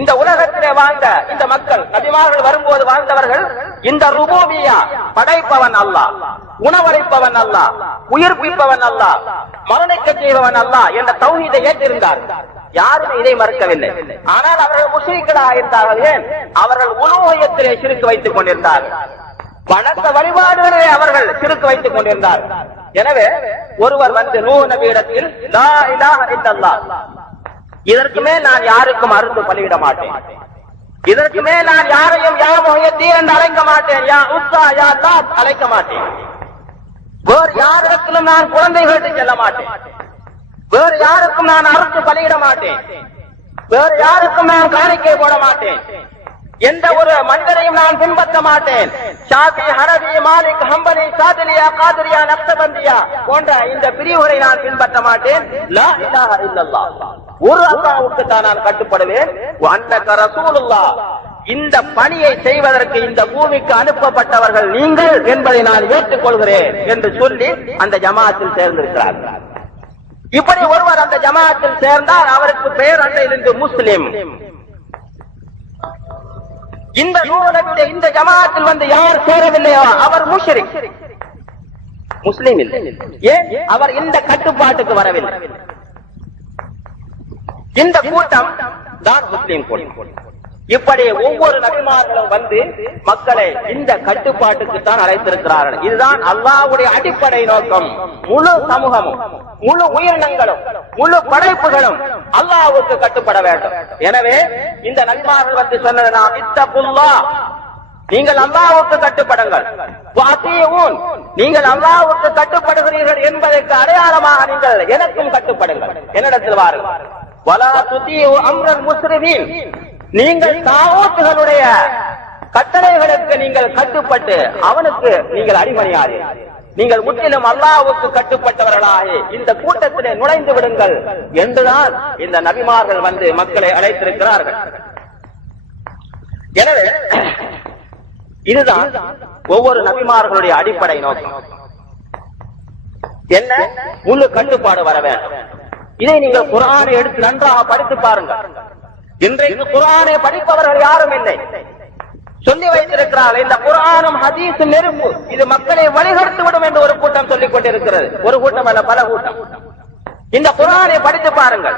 இந்த உலகத்திலே வாழ்ந்த இந்த மக்கள் நபிமார்கள் வரும்போது வாழ்ந்தவர்கள் இந்த ருபூபிய்யா, படைப்பவன் அல்லாஹ், உணவளிப்பவன் அல்லாஹ், உயிர்ப்பிப்பவன் அல்லாஹ், மரணிக்க செய்பவன் அல்லாஹ் என்ற தௌஹீதை ஏற்றிருந்தார். யாருமே இதை மறுக்கவில்லை. ஆனால் அவர்கள் முஸ்லிம்களாக இருந்தார்கள். ஏன்? அவர்கள் உலூஹியத்திலே ஷிர்க் வைத்துக் கொண்டிருந்தார்கள். வணக்க வழிபாடுகளே அவர்கள் ஷிர்க் வைத்துக் கொண்டிருந்தார்கள். எனவே ஒருவர் வந்து நூஹ் நபியிடத்தில் லா இலாஹ இல்லல்லாஹ், இதற்கு மேல் நான் யாருக்கும் அறுத்து பலியிட மாட்டேன், இதற்கு மேல் நான் யாரையும் யா முஹய்யத்தீன் என்று அழைக்க மாட்டேன், யா உஸ்ஸா யா லாத் அழைக்க மாட்டேன், வேறு யாரிடத்திலும் நான் குழந்தை கேட்டு செல்ல மாட்டேன், வேறு யாருக்கும் நான் அறுத்து பலியிட மாட்டேன், வேறு யாருக்கும் நான் காணிக்கை போட மாட்டேன், எந்த ஒரு மனிதரையும் நான் பின்பற்ற மாட்டேன். ஷாஃபி, ஹனபி, மாலிக், ஹம்பலி, சாதிலியா, காதிரியா, நக்ஷபந்தியா போன்ற இந்த பிரிவுகளை நான் பின்பற்ற மாட்டேன். லா இலாஹ இல்லல்லாஹ், ஒரு அல்லாஹ்வுக்கு தான் நான் கட்டுப்படுவேன். வ அன்னக ரசூலுல்லாஹ், இந்த பணியை செய்வதற்கு இந்த பூமிக்கு அனுப்பப்பட்டவர்கள் நீங்கள் என்பதை நான் ஏற்றுக்கொள்கிறேன் என்று சொல்லி அந்த ஜமாஅத்தில் சேர்ந்திருக்கிறார்கள். இப்படி ஒருவர் அந்த ஜமாஅத்தில் சேர்ந்தால் அவருக்கு பெயர் அன்றையிலிருந்து முஸ்லிம். இந்த நூலுடைய இந்த ஜமாஅத்தில் வந்து யார் சேரவில்லையோ அவர் முஷ்ரிக், முஸ்லிம் இல்லை. ஏன்? அவர் இந்த கட்டுப்பாட்டுக்கு வரவில்லை. இந்த கூட்டம் தான் முஸ்லிம் கூட்டம். இப்படி ஒவ்வொரு நபிமார்களும் வந்து மக்களை இந்த கட்டுப்பாட்டுக்கு தான் அழைத்திருக்கிறார்கள். இதுதான் அல்லாஹ்வுடைய அடிப்படை நோக்கம். முழு சமூகமும், முழு உயிரினங்களும், முழு படைப்புகளும் அல்லாஹ்வுக்கு கட்டுப்பட வேண்டும். எனவே இந்த நபிமார்கள் வந்து சொன்னது, நாம் இத்தகுல்லாஹ், நீங்கள் அல்லாஹ்வுக்கு கட்டுப்படுங்கள், வாத்தீஊன், நீங்கள் அல்லாஹ்வுக்கு கட்டுப்படுகிறீர்கள் என்பதற்கு அடையாளமாக நீங்கள் எனக்கும் கட்டுப்படுங்கள், என்னிடத்தில் வாருங்கள். வலா துதீஉ அம்ரல் முஸ்ரிஃபீன், நீங்கள் தாவூத்துகளுடைய கட்டளைகளுக்கு நீங்கள் கட்டுப்பட்டு அவனுக்கு நீங்கள் அடிபணியாதீர்கள், நீங்கள் முற்றிலும் அல்லாஹ்வுக்கு கட்டுப்பட்டவர்களாக இந்த கூட்டத்திலே நுழைந்து விடுங்கள் என்றுதான் இந்த நபிமார்கள் வந்து மக்களை அழைத்திருக்கிறார்கள். எனவே இதுதான் ஒவ்வொரு நபிமார்களுடைய அடிப்படை நோக்கம். என்ன? முழு கட்டுப்பாடு வர வேண்டும். இதை நீங்கள் குர்ஆனை எடுத்து நன்றாக படித்து பாருங்கள். இன்றைக்கு குர்ஆனை படிப்பவர்கள் யாரும் இல்லை. சொல்லி வைத்திருக்கிறார்கள் இந்த குர்ஆனும் ஹதீஸும் நெருப்பு, இது மக்களை வழிகெடுத்து விடும் என்று ஒரு கூட்டம் சொல்லிக் கொண்டிருக்கிறது. ஒரு கூட்டம் அல்ல, பல கூட்டம். இந்த குர்ஆனை படித்து பாருங்கள்.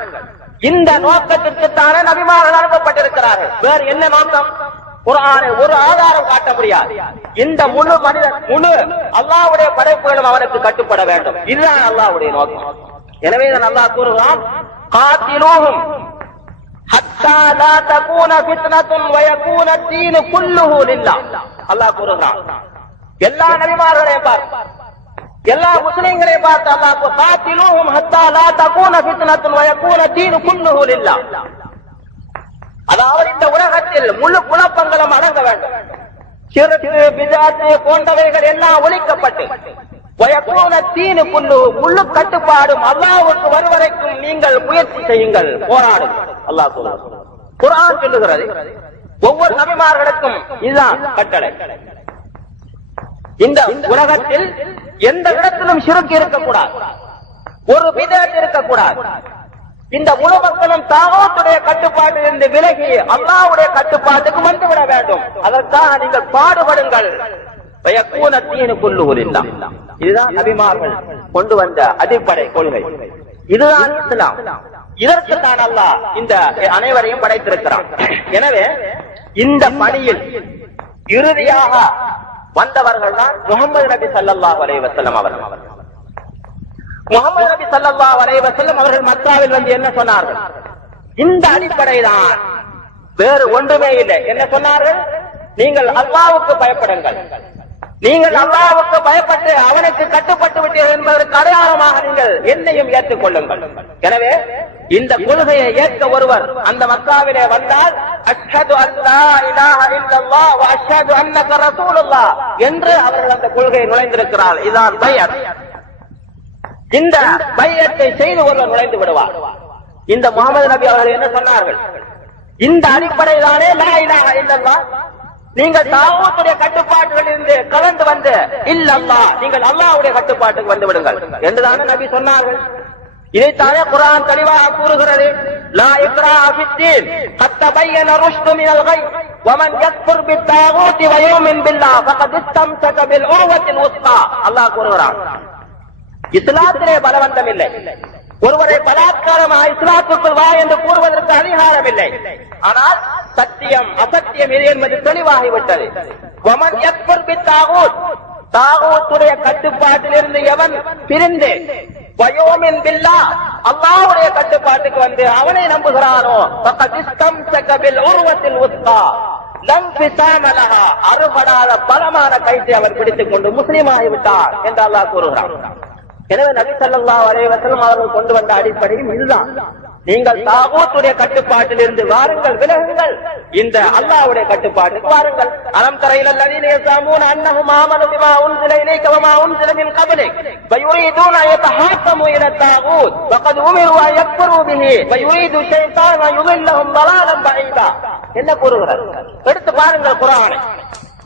இந்த நோக்கத்திற்குத்தானே நபிமார்கள் அனுப்பப்பட்டிருக்கிறார்கள். வேறு என்ன நோக்கம்? குர்ஆனை ஒரு ஆதாரம் காட்ட முடியாது. இந்த முழு மனிதன், முழு அல்லாஹ்வுடைய படைப்புகளும் அவனுக்கு கட்டுப்பட வேண்டும். இதுதான் அல்லாஹ்வுடைய நோக்கம். எனவே தான் அல்லாஹ் கூறுகிறான், காத்திலூஹும் ஹத்தா லா தகூன ஃபித்னத்துன் வ யகூன தீனு குல்லுஹு லில்லாஹ். அல்லாஹ் கூறுகிறான், எல்லா நபிமார்களையும் பார்த்து, எல்லா முஸ்லிம்களையும் பார்த்து அல்லாஹ் காத்திலூஹும் ஹத்தா லா தகூன ஃபித்னத்துன் வ யகூன தீனு குல்லுஹு லில்லாஹ். அதாவது இந்த உலகத்தில் முழு குழப்பங்களும் அடங்க வேண்டும். ஷிர்க், பித்அத் போன்றவைகள் எல்லாம் ஒழிக்கப்பட்டு வயக்கூன தீனு குல்லுஹு, முழு கட்டுப்பாடும் அல்லாஹ்வுக்கு வருவதற்கும் நீங்கள் முயற்சி செய்யுங்கள், போராடுங்கள். அல்லாஹ் சொல்லுகிறார், குர்ஆன் சொல்லுகிறது. ஒவ்வொரு நபிமார்களுக்கும் இதுதான் கட்டளை. இந்த உலகத்தில் எந்த இடத்திலும் ஷிர்க் இருக்கக்கூடாது, ஒரு பித்அத் இருக்கக்கூடாது. இந்த முழு மக்களும் தாகூத்துடைய கட்டுப்பாட்டில் இருந்து விலகி அல்லாஹ்வுடைய கட்டுப்பாட்டுக்கு வந்துவிட வேண்டும். அதற்காக நீங்கள் பாடுபடுங்கள். வயக்கூன தீனு குல்லுஹு லில்லாஹ். இதுதான் நபிமார்கள் கொண்டு வந்த அடிப்படை கொள்கை. இதுதான் இஸ்லாம். இதற்கு தான் அல்லாஹ் இந்த அனைவரையும் படைத்திருக்கிறான். எனவே இந்த பணியில் இறுதியாக வந்தவர்கள் தான் முஹம்மது நபி ஸல்லல்லாஹு அலைஹி வஸல்லம் அவர்கள். முஹம்மது நபி ஸல்லல்லாஹு அலைஹி வஸல்லம் அவர்கள் மக்காவில் வந்து என்ன சொன்னார்கள்? இந்த அடிப்படைதான், வேறு ஒன்றுமே இல்லை. என்ன சொன்னார்கள்? நீங்கள் அல்லாஹ்வுக்கு பயப்படுங்கள், நீங்கள் அல்லாஹ்வுக்கு பயப்பட்டு அவனுக்கு கட்டுப்பட்டு விட்டீர்கள் என்பதற்கு அடையாளமாக நீங்கள் என்னையும் ஏற்றுக்கொள்ளுங்கள். எனவே இந்த கொள்கையை ஏற்க ஒருவர் அந்த மக்காவிலே வந்தால் அஷ்ஹது அல்லா இலாஹ இல்லல்லாஹ் வ அஷ்ஹது அன்னக ரசூலுல்லாஹ் என்று அவர்கள் அந்த கொள்கையை நுழைந்திருக்கிறார்கள். இதான் பைஅத். இந்த பைஅத்தை செய்து ஒருவர் நுழைந்து விடுவார். இந்த முஹம்மது நபி அவர்கள் என்ன சொன்னார்கள்? இந்த அடிப்படையிலானே லா இலாஹ இல்லல்லாஹ், நீங்கள் தாவூத்துடைய கட்டுப்பாட்டுகளில் இருந்து கலந்து வந்து இல்லல்லாஹ், நீங்கள் அல்லாஹ்வுடைய கட்டுப்பாட்டுக்கு வந்து விடுங்கள் என்றுதானே நபி சொன்னார்கள். இதைத்தானே குர்ஆன் தெளிவாக கூறுகிறது. லா இக்ராஹ ஃபித்தீன் கத் தபையன ருஷ்து மினல் கய் வமன் யக்ஃபுர் பித்தாகூதி வ யுமின் பில்லாஹ் ஃபகத் இஸ்தம்ஸக பில் உர்வத்தில் உஸ்கா. அல்லாஹ் கூறுகிறான், இஸ்லாத்திலே பலவந்தம் இல்லை. ஒருவரை பலாத்காரமாக இஸ்லாத்துக்குள் வா என்று கூறுவதற்கு அதிகாரம் இல்லை. ஆனால் சத்தியம் அசத்தியம் இது என்பது தெளிவாகிவிட்டது. வமன் யக்ஃபுர் பித்தாகூத், தாகூத்துடைய கட்டுப்பாட்டிலிருந்து எவன் பிரிந்து வயோமின் பில்லாஹ், அல்லாஹ்வுடைய கட்டுப்பாட்டுக்கு வந்து அவனை நம்புகிறானோ ஃபகத் இஸ்தம்ஸக பில் உர்வத்தில் உஸ்கா லம் ஃபிஸாம லஹா, அறுபடாத பலமான கைத்தை அவர் பிடித்துக் கொண்டு முஸ்லீம் ஆகிவிட்டார் என்று அல்லாஹ் கூறுகிறான். எனவே நபி ஸல்லல்லாஹு அலைஹி வஸல்லம் அவர்கள் கொண்டு வந்த அடிப்படையும் இதுதான். நீங்கள் தாகூத்துடைய கட்டுப்பாட்டில் இருந்து வாருங்கள், விலகுங்கள், இந்த அல்லாஹ்வுடைய கட்டுப்பாட்டுக்கு வாருங்கள். அலம் தர இலல் லதீன யஸாமூன அன்னஹும் ஆமனு பிமா உன்ஸில இலைக வமா உன்ஸில மின் கப்லிக் வயுரீதுன யதஹாக்கமு இல தாகூத் வகத் உமிரு அன் யக்ஃபுரு பிஹி வயுரீது ஷைத்தானு யுதில்லஹும் ضلاலன் பஈதா. என்ன கூறுகிறார்? எடுத்து பாருங்கள் குர்ஆனை.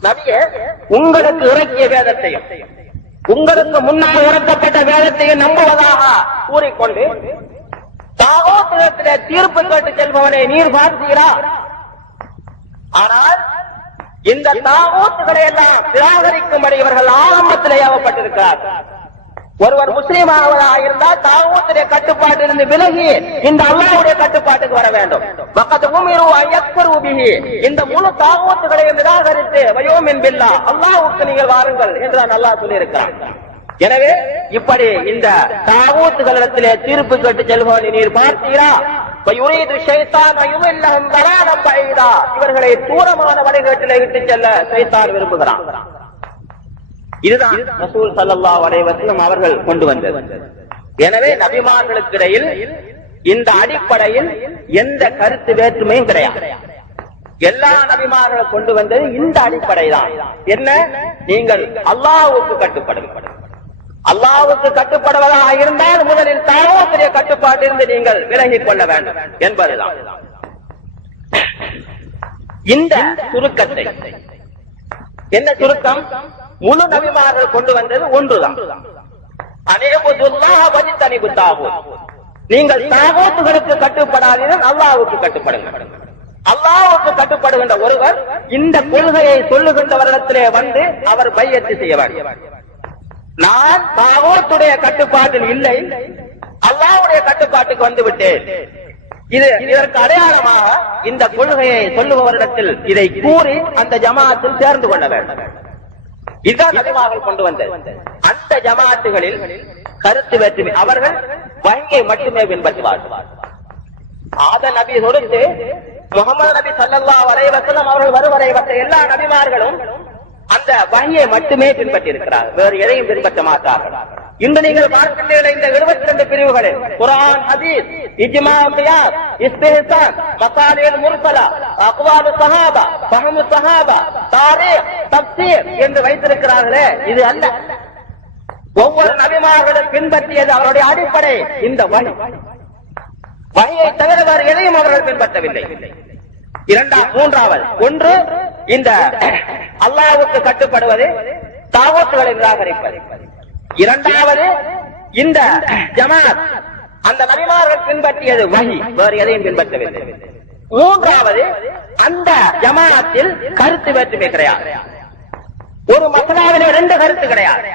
நபியே, உங்களுக்கு இறக்கிய வேதத்தையும் உங்களுக்கு முன்னால் இறக்கப்பட்ட வேதத்தையும் நம்புவதாக கூறிக்கொண்டு தாகூத்திடத்திலே தீர்ப்பு கேட்டு செல்பவனை நீர் பார்த்தீரா? ஆனால் இந்த தாகூத்துகளை எல்லாம் நிராகரிக்கும்படி இவர்கள் ஆரம்பத்தில் ஏவப்பட்டிருக்கிறார்கள். ஒருவர் முஸ்லீம் ஆவதாக இருந்தால் தாகூத்துடைய கட்டுப்பாட்டிலிருந்து விலகி இந்த அல்லாஹ்வுடைய கட்டுப்பாட்டுக்கு வர வேண்டும். வகத் உமிரு அன் யக்ஃபுரு பிஹி, இந்த முழு தாகூத்துகளை நிராகரித்து வயோமின் பில்லாஹ், அல்லாஹ்வுக்கு நீங்கள் வாருங்கள் என்று அல்லாஹ் சொல்லியிருக்கிறார். எனவே இப்படி இந்த தாகூத்துகளிடத்திலே தீர்ப்பு கேட்டு செல்பவனை நீர் பார்த்தீரா? வயுரீது ஷைத்தானு யுதில்லஹும் ضلاலன் பஈதா, இவர்களை தூரமான வழிகேட்டிலே இட்டு செல்ல ஷைத்தான் விரும்புகிறான். இதுதான் ரசூல் ஸல்லல்லாஹு அலைஹி வஸல்லம் அவர்கள் கொண்டு வந்தது. எனவே நபிமார்களுக்கு இடையில் இந்த அடிப்படையில் எந்த கருத்து வேற்றுமையும் கிடையாது. எல்லா நபிமார்களும் கொண்டு வந்தது இந்த அடிப்படை தான். என்ன? நீங்கள் அல்லாஹ்வுக்கு கட்டுப்படுங்கள். அல்லாஹ்வுக்கு கட்டுப்படுவதாக இருந்தால் முதலில் தாகூத்துடைய கட்டுப்பாட்டிலிருந்து நீங்கள் விலகிக் கொள்ள வேண்டும் என்பதுதான். இந்த சுருக்கத்தை, என்ன சுருக்கம்? முழு நபிமார்கள் கொண்டு வந்தது ஒன்றுதான். அனேபுதுல்லாஹ வஜ்தனிபு தாகூத், நீங்கள் தாகூத்துகளுக்கு கட்டுப்படாதீர்கள், அல்லாஹ்வுக்கு கட்டுப்படுங்கள். அல்லாஹ்வுக்கு கட்டுப்படுகின்ற ஒருவர் இந்த கொள்கையை சொல்லுகின்றவரிடத்திலே வந்து அவர் பையத்து செய்ய வேண்டும். நான் தாகூத்துடைய கட்டுப்பாட்டில் இல்லை, அல்லாஹ்வுடைய கட்டுப்பாட்டுக்கு வந்து விட்டேன். இதற்கு அடையாளமாக இந்த கொள்கையை சொல்லுபவரிடத்தில் இதை கூறி அந்த ஜமாஅத்தில் சேர்ந்து கொள்ள வேண்டும். இதுதான் நபிமார்கள் கொண்டு வந்தது. அந்த ஜமாஅத்துகளில் கருத்து வேற்றுமை, அவர்கள் வஹ்யை மட்டுமே பின்பற்றுவார்கள். ஆதம் நபி தொடுத்து முஹம்மது நபி ஸல்லல்லாஹு அலைஹி வஸல்லம் அவர்கள் வருவரை மற்ற எல்லா நபிமார்களும் அந்த வஹ்யை மட்டுமே பின்பற்றி இருக்கிறார்கள், வேறு எதையும் பின்பற்ற மாட்டார்கள். இன்று நீங்கள் பார்க்கின்ற இந்த 72 பிரிவுகளில் குர்ஆன், ஹதீஸ், இஜ்மா, கியாஸ், இஸ்திஹ்சான், மசாலில் முர்சலா, அக்வாலு ஸஹாபா, ஃபஹ்மு ஸஹாபா, தாரீக், தஃப்சீர் என்று வைத்திருக்கிறார்களே, இது அல்ல. ஒவ்வொரு நபிமார்களும் பின்பற்றியது அவருடைய அடிப்படை இந்த வஹ். வஹ்யை தவிர வேறு எதையும் அவர்கள் பின்பற்றவில்லை. மூன்றாவது ஒன்று இந்த அல்லாஹ்வுக்கு கட்டுப்படுவது, தாகூத்துகளை நிராகரிப்பது. இரண்டாவது இந்த ஜமாத், அந்த நபிமார்கள் பின்பற்றியது வஹி, வேறு எதையும் பின்பற்றவில்லை. மூன்றாவது அந்த ஜமாத்தில் கருத்து வேற்றுமை கிடையாது. ஒரு மசலாவிலே 2 கருத்து கிடையாது.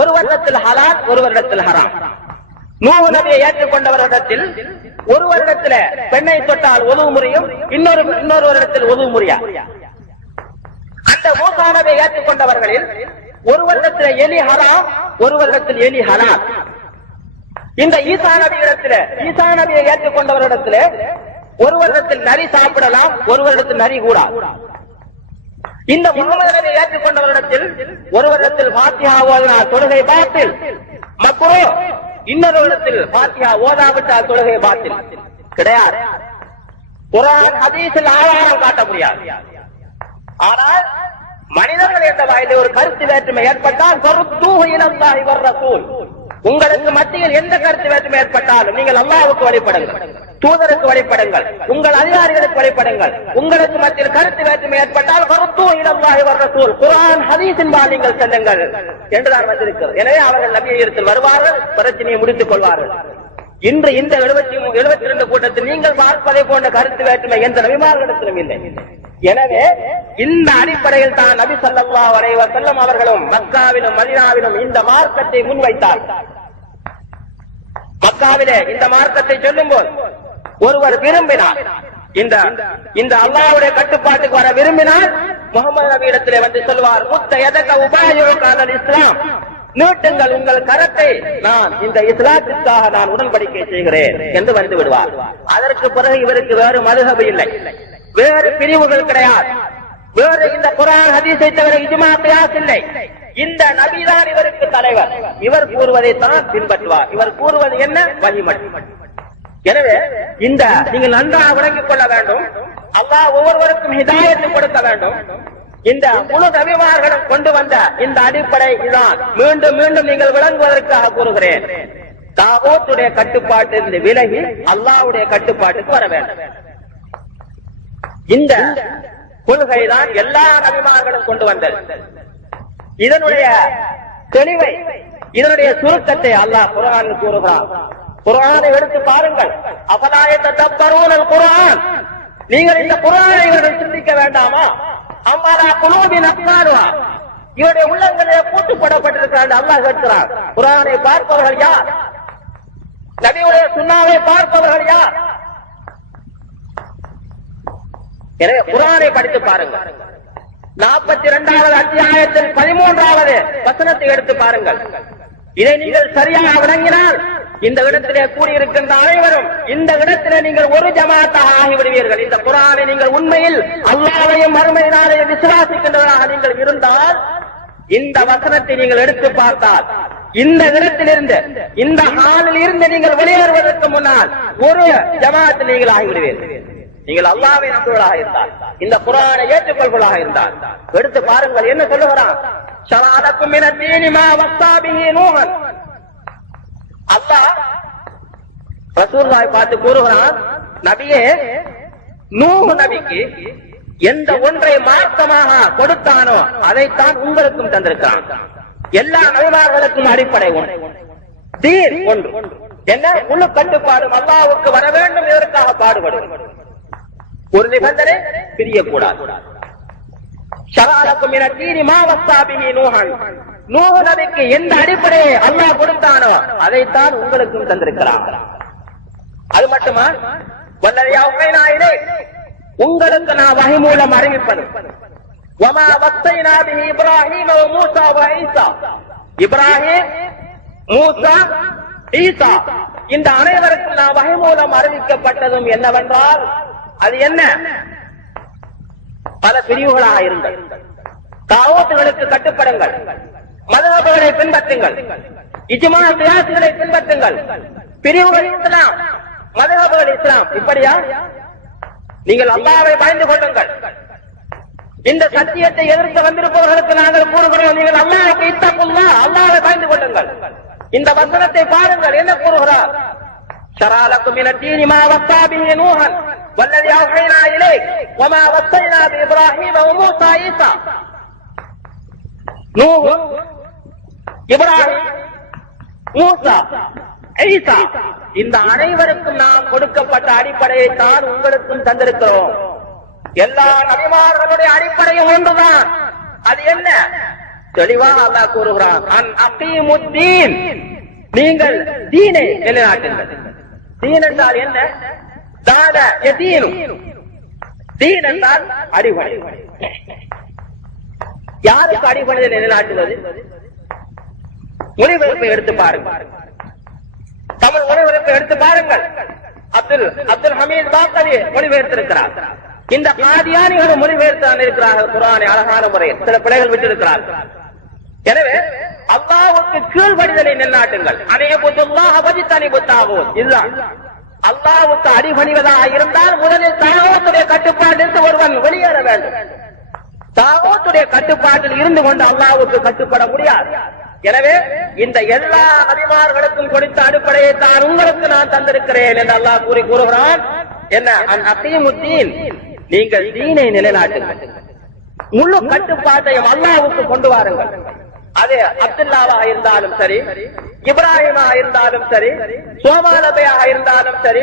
ஒரு வருடத்தில் ஹலால், ஒரு வருடத்தில் ஹராம். நூஹ் நபியை ஏற்றுக்கொண்டவரிடத்தில் ஒரு வருடத்தில் பெண்ணை தொட்டால் ஒது முறியும், இன்னொரு வருடத்தில் ஒது முறியா. அந்த மூசா நபியை ஏற்றுக்கொண்டவர்களில் ஒரு வருடத்தில் எலி ஹராம், ஒரு வருடத்தில் எலி ஹலால். இந்த ஈசா நபியை ஏற்றுக்கொண்டவரிடத்தில் ஒரு வருடத்தில் நரி சாப்பிடலாம், ஒரு வருடத்தில் நரி கூடாது. இந்த முகமது நபியை ஏற்றுக்கொண்டவரிடத்தில் ஒரு வருடத்தில் ஃபாத்திஹா ஓதினால் தொழுகை பாத்தில், மக்ரூ. இன்னொரு இடத்தில் ஃபாத்திஹா ஓதாவிட்டால் தொழுகை பாத்தில் கிடையாது. குர்ஆன் ஹதீஸில் ஆதாரம் காட்ட முடியாது. ஆனால் மனிதர்கள் என்ற வாயிலே ஒரு கருத்து வேற்றுமை ஏற்பட்டால் உங்களுக்கு மத்தியில் எந்த கருத்து வேற்றுமை ஏற்பட்டாலும் நீங்கள் அல்லாஹ்வுக்கு வழிபடுங்கள், தூதருக்கு வழிபடுங்கள், உங்கள் அதிகாரிகளுக்கு வழிபடுங்கள். உங்களுக்கு மத்தியில் கருத்து வேற்றுமை ஏற்பட்டால் குர்ஆன் ஹதீஸின் பால் நீங்கள் செல்லுங்கள் என்றுதான் வந்திருக்கிறது. எனவே அவர்கள் நபியிடத்தில் வருவார்கள், பிரச்சனையை முடித்துக் கொள்வார்கள். இன்று இந்த 72 கூட்டத்தில் நீங்கள் பார்ப்பதை போன்ற கருத்து வேற்றுமை எந்த நபிமார்களிடத்திலும் இல்லை. எனவே இந்த அடிப்படையில் தான் நபி ஸல்லல்லாஹு அலைஹி வஸல்லம் அவர்களும் மக்காவிலும் மதீனாவிலும் இந்த மார்க்கத்தை முன்வைத்தார். மக்காவிலே இந்த மார்க்கத்தை சொல்லும் போது ஒருவர் விரும்பினார், இந்த அல்லாஹ்வுடைய கட்டுப்பாட்டுக்கு வர விரும்பினால் முகமது நபியிடத்திலே வந்து சொல்வார், முத்த எதக்க உபாயோகான இஸ்லாம், நீட்டுங்கள் உங்கள் கரத்தை, நான் இந்த இஸ்லாத்திற்காக நான் உடன்படிக்கை செய்கிறேன் என்று வந்து விடுவார். அதற்கு பிறகு இவருக்கு வேறு மதுஹப் இல்லை, வேறு பிரிவுகள் கிடையாது, வேறு இந்த குர்ஆன் ஹதீஸை தவிர இஜ்மா கியாஸ் இல்லை. இந்த நபிதான் இவருக்கு தலைவர். இவர் கூறுவதை தான் பின்பற்றுவார். இவர் கூறுவது என்ன? வஹி மட்டும். எனவே இந்த நீங்கள் நன்றாக விளங்கிக் கொள்ள வேண்டும். அல்லாஹ் ஒவ்வொருவருக்கும் ஹிதாயத்தை கொடுக்க வேண்டும். இந்த முழு நபிமார்களும் கொண்டு வந்த இந்த அடிப்படை இதான். மீண்டும் மீண்டும் நீங்கள் விளங்குவதற்காக கூறுகிறேன். தாகூத்துடைய கட்டுப்பாட்டிலிருந்து விலகி அல்லாஹ்வுடைய கட்டுப்பாட்டுக்கு வர வேண்டும். இந்த கொள்கைதான் எல்லா நபிமார்களும் கொண்டு வந்தது. இதனுடைய தெளிவை, இதனுடைய சுருக்கத்தை அல்லாஹ் குர்ஆனில் கூறுகிறார். குர்ஆனை எடுத்து பாருங்கள். அஃபலா யததப்பரூனல் குர்ஆன், நீங்கள் இந்த குர்ஆனை இவர்கள் சிந்திக்க வேண்டாமா? அம்மாலா குலூபின் அக்மாலுஹா, இவருடைய உள்ளங்களிலே பூட்டு போடப்பட்டிருக்கிறார் அல்லாஹ் கேட்கிறார். குர்ஆனை பார்ப்பவர்கள் யார்? நபியுடைய சுன்னாவை பார்ப்பவர்கள் யார்? எனவே குர்ஆனை படித்து பாருங்கள். 42வது அத்தியாயத்தில் 13வது வசனத்தை எடுத்து பாருங்கள். இதை நீங்கள் சரியாக விளங்கினால் இந்த இடத்திலே கூடியிருக்கின்ற அனைவரும் இந்த இடத்திலே நீங்கள் ஒரு ஜமாத்தாக ஆகிவிடுவீர்கள். இந்த குர்ஆனை நீங்கள் உண்மையில் அல்லாஹ்வையும் மறுமை நாளையும் விசுவாசிக்கின்றவராக நீங்கள் இருந்தால், இந்த வசனத்தை நீங்கள் எடுத்து பார்த்தால், இந்த இடத்திலிருந்து, இந்த ஹாலில் இருந்து நீங்கள் வெளியேறுவதற்கு முன்னால் ஒரு ஜமாத்தில் நீங்கள் ஆகிவிடுவீர்கள். நீங்கள் அல்லாஹ்வை நம்புவதாக இருந்தால், இந்த குர்ஆனை ஏற்றுக்கொள்வதாக இருந்தால் எடுத்து பாருங்கள். என்ன சொல்லுகிறான்? ஷரஅலக்கும் மினத் தீனி மா வஸா பிஹி நூஹன். அல்லாஹ் ரசூலுல்லாஹை பார்த்து கூறுகிறான், நபியே, நூஹ் நபிக்கு எந்த ஒன்றை மார்க்கமாக கொடுத்தானோ அதைத்தான் உங்களுக்கும் தந்திருக்கிறான். எல்லா நபிமார்களுக்கும் அடிப்படை ஒன்று, தீன் ஒன்று. என்ன? முழு கட்டுப்பாடு அல்லாஹ்வுக்கு வர வேண்டும், இதற்காக பாடுபடும். ஒரு நிபந்தனை பிரியக்கூடாது. ஷரஅலக்கும் மினத் தீனி மா வஸா பிஹி நூஹன். நூஹ் நபிக்கு எந்த அடிப்படையை அல்லாஹ் கொடுத்தானோ அதைத்தான் உங்களுக்கும் தந்திருக்கிறான். அது மட்டுமா? வல்லதி அவ்ஹைனா இலைக், உங்களுக்கு நான் வஹி மூலம் அறிவிப்பது. வமா வஸைனா பிஹி இப்ராஹீம வ மூஸா வ ஈஸா. இப்ராஹீம், மூஸா, ஈஸா இந்த அனைவருக்கும் நான் வஹி மூலம் அறிவிக்கப்பட்டதும் என்னவென்றால், அது என்ன? பல பிரிவுகளாக இருங்கள், தாவூத்துகளுக்கு கட்டுப்படுங்கள், மதுஹப்களை பின்பற்றுங்கள், இஜ்மா கியாஸ்களை பின்பற்றுங்கள். பிரிவுகள் இஸ்லாம், மதுஹப்கள் இஸ்லாம். இப்படியா? நீங்கள் அல்லாஹ்வை பயந்து கொள்ளுங்கள். இந்த சத்தியத்தை எதிர்த்து வந்திருப்பவர்களுக்கு நாங்கள் கூறுகிறோம், நீங்கள் அல்லாஹ்வுக்கு இத்தகுல்லாஹ், அல்லாஹ்வை பயந்து கொள்ளுங்கள். இந்த வசனத்தை பாருங்கள், என்ன கூறுகிறார்? ஷரஅலக்கும் மினத் தீனி மா வஸா பிஹி நூஹன் வல்லதி அவ்ஹைனா இலைக் வமா வஸைனா பி இப்ராஹீம வ மூஸா ஈஸா. நூஹ், இப்ராஹிம், மூஸா, ஈஸா இந்த அனைவருக்கும் நாம் கொடுக்கப்பட்ட அடிப்படையை தான் உங்களுக்கும் தந்திருக்கிறோம். எல்லா நபிமார்களுடைய அடிப்படையும் ஒன்றுதான். அது என்ன? தெளிவாக அல்லாஹ் கூறுகிறான், அன் அகீமுத்தீன், நீங்கள் தீனை நிலைநாட்டுங்கள். தீன் என்றால் என்ன? தான யதீனு, தீன் என்றால் அடிபணி. யாருக்கு அடிபணிதல் நிலைநாட்டுவது? மொழிபெயர்ப்பை எடுத்து பாருங்கள். தமிழ் மொழிபெயர்ப்பு எடுத்து பாருங்கள். அப்துல் ஹமீத் பாக்கவி மொழிபெயர்த்திருக்கிறார். இந்த காதியானிகளும் மொழிபெயர்த்தான் இருக்கிறார்கள் குர்ஆனை அழகான முறையில். சில பிழைகள் விட்டிருக்கிறார்கள். எனவே அல்லாஹ்வுக்கு கீழ்ப்படிதலை நிலைநாட்டுங்கள். அனைபுல்லாஹ் வஜ்தனிபுத்தாகூத். இதுதான் அல்லாஹ்வுக்கு அடிபணிவதாக இருந்தால் முதலில் தாகூத்துடைய கட்டுப்பாட்டிலிருந்து ஒருவன் வெளியேற வேண்டும். தாகூத்துடைய கட்டுப்பாட்டில் இருந்து கொண்டு அல்லாஹ்வுக்கு கட்டுப்பட முடியாது. எனவே இந்த எல்லா நபிமார்களுக்கும் கொடுத்த அடிப்படையை தான் உங்களுக்கு நான் தந்திருக்கிறேன் என்று அல்லாஹ் கூறுகிறான். என்ன? அன்-அகீமுத்தீன், நீங்கள் தீனை நிலைநாட்டுங்கள். முழு கட்டுப்பாட்டையும் அல்லாஹ்வுக்கு கொண்டு வாருங்கள். அது அப்துல்லாவாக இருந்தாலும் சரி, இப்ராஹிமா இருந்தாலும் சரி, சோமாலபையாக இருந்தாலும் சரி,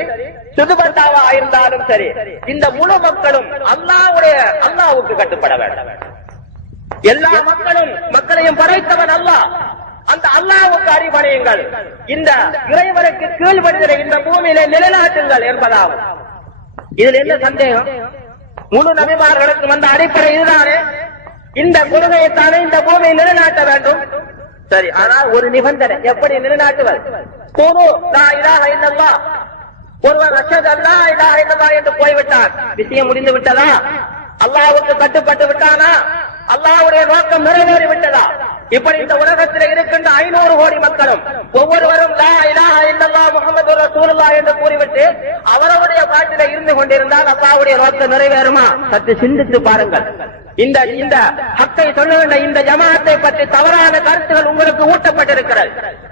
சுதுபத்தாவாக இருந்தாலும் சரி, இந்த முழு மக்களும் அல்லாஹ்வுக்கு கட்டுப்பட வேண்டும். எல்லா மக்களையும் படைத்தவன் அல்லாஹ். அந்த அல்லாஹ்வுக்கு அடிபணியுங்கள். இந்த இறைவனுக்கு கீழ்ப்படிதலை இந்த பூமியிலே நிலைநாட்டுங்கள் என்பதாகும். இதில் என்ன சந்தேகம்? முழு நபிமார்களுக்கு வந்த அடிப்படை இதுதானே. இந்த கொள்கையைத்தானே இந்த பூமியை நிலைநாட்ட வேண்டும். சரி, ஆனால் ஒரு நிபந்தனை. எப்படி நிலைநாட்டுவது? ஒருவன் அஷ்ஹது அல்லா இலாஹ இல்லல்லாஹ் என்று போய்விட்டான், விஷயம் முடிந்து விட்டதா? அல்லாஹ்வுக்கு கட்டுப்பட்டு விட்டானா? அல்லாஹ்வுடைய நோக்கம் நிறைவேறி விட்டதா? இப்படி இந்த உலகத்தில் இருக்கின்ற 500 கோடி மக்களும் ஒவ்வொருவரும் லா இலாஹ இல்லல்லாஹ் முஹம்மது ரசூலுல்லாஹ் என்று கூறிவிட்டு அவருடைய பாட்டிலே இருந்து கொண்டிருந்தால் அல்லாஹ்வுடைய நோக்கம் நிறைவேறுமா? சற்று சிந்தித்து பாருங்கள். இந்த ஹக்கை சொல்லுகின்ற இந்த ஜமாஅத்தை பற்றி தவறான கருத்துகள் உங்களுக்கு ஊட்டப்பட்டிருக்கிறது.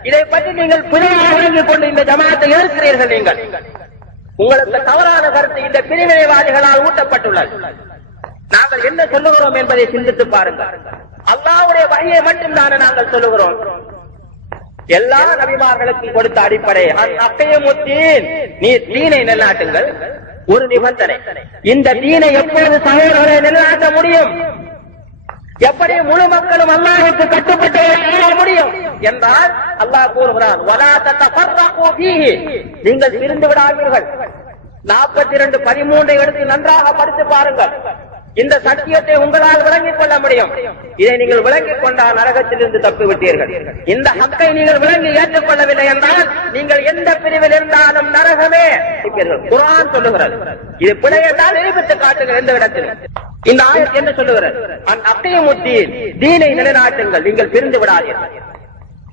இதை பற்றி நீங்கள் பிரிவாக வழங்கிக் கொண்டு இந்த ஜமாஅத்தை எதிர்க்கிறீர்கள். நீங்கள் உங்களுக்கு தவறான கருத்து இந்த பிரிவினைவாதிகளால் ஊட்டப்பட்டுள்ளது. நாங்கள் என்ன சொல்லுகிறோம் என்பதை சிந்தித்து பாருங்கள். அல்லாஹ்வுடைய வஹியை மட்டும்தானே நாங்கள் சொல்லுகிறோம். எல்லா நபிமார்களுக்கும் கொடுத்த அடிப்படை அன்-அகீமுத்தீன், நீ தீனை நிலைநாட்டுங்கள். ஒரு நிபந்தனை, இந்த தீனை எப்பொழுது சகோதரர்களை நிலைநாட்ட முடியும்? எப்படி முழு மக்களும் அல்லாஹ்வுக்கு கட்டுப்பட்டு முடியும் என்றால் அல்லாஹ் கூறுகிறான், வலா ததஃபர்ரகு ஃபீஹி, நீங்கள் பிரிந்து விடாதீர்கள். 42:13 எடுத்து நன்றாக படித்து பாருங்கள். இந்த சத்தியத்தை உங்களால் விளங்கிக் கொள்ள முடியும். இதை நீங்கள் விளங்கிக் கொண்டால் நரகத்திலிருந்து தப்பி விட்டீர்கள். இந்த ஹக்கை நீங்கள் விளங்கி ஏற்றுக்கொள்ளவில்லை என்றால் நீங்கள் எந்த பிரிவில் இருந்தாலும் நரகமே. குர்ஆன் சொல்லுகிறது. இது பிழை என்றால் நிரூபித்து காட்டுங்கள். எந்த இடத்தில் இந்த ஆயத் என்ன சொல்லுகிறது? அன்-அகீமுத்தீன், தீனை நிலைநாட்டுங்கள், நீங்கள் பிரிந்து விடாதீர்கள்.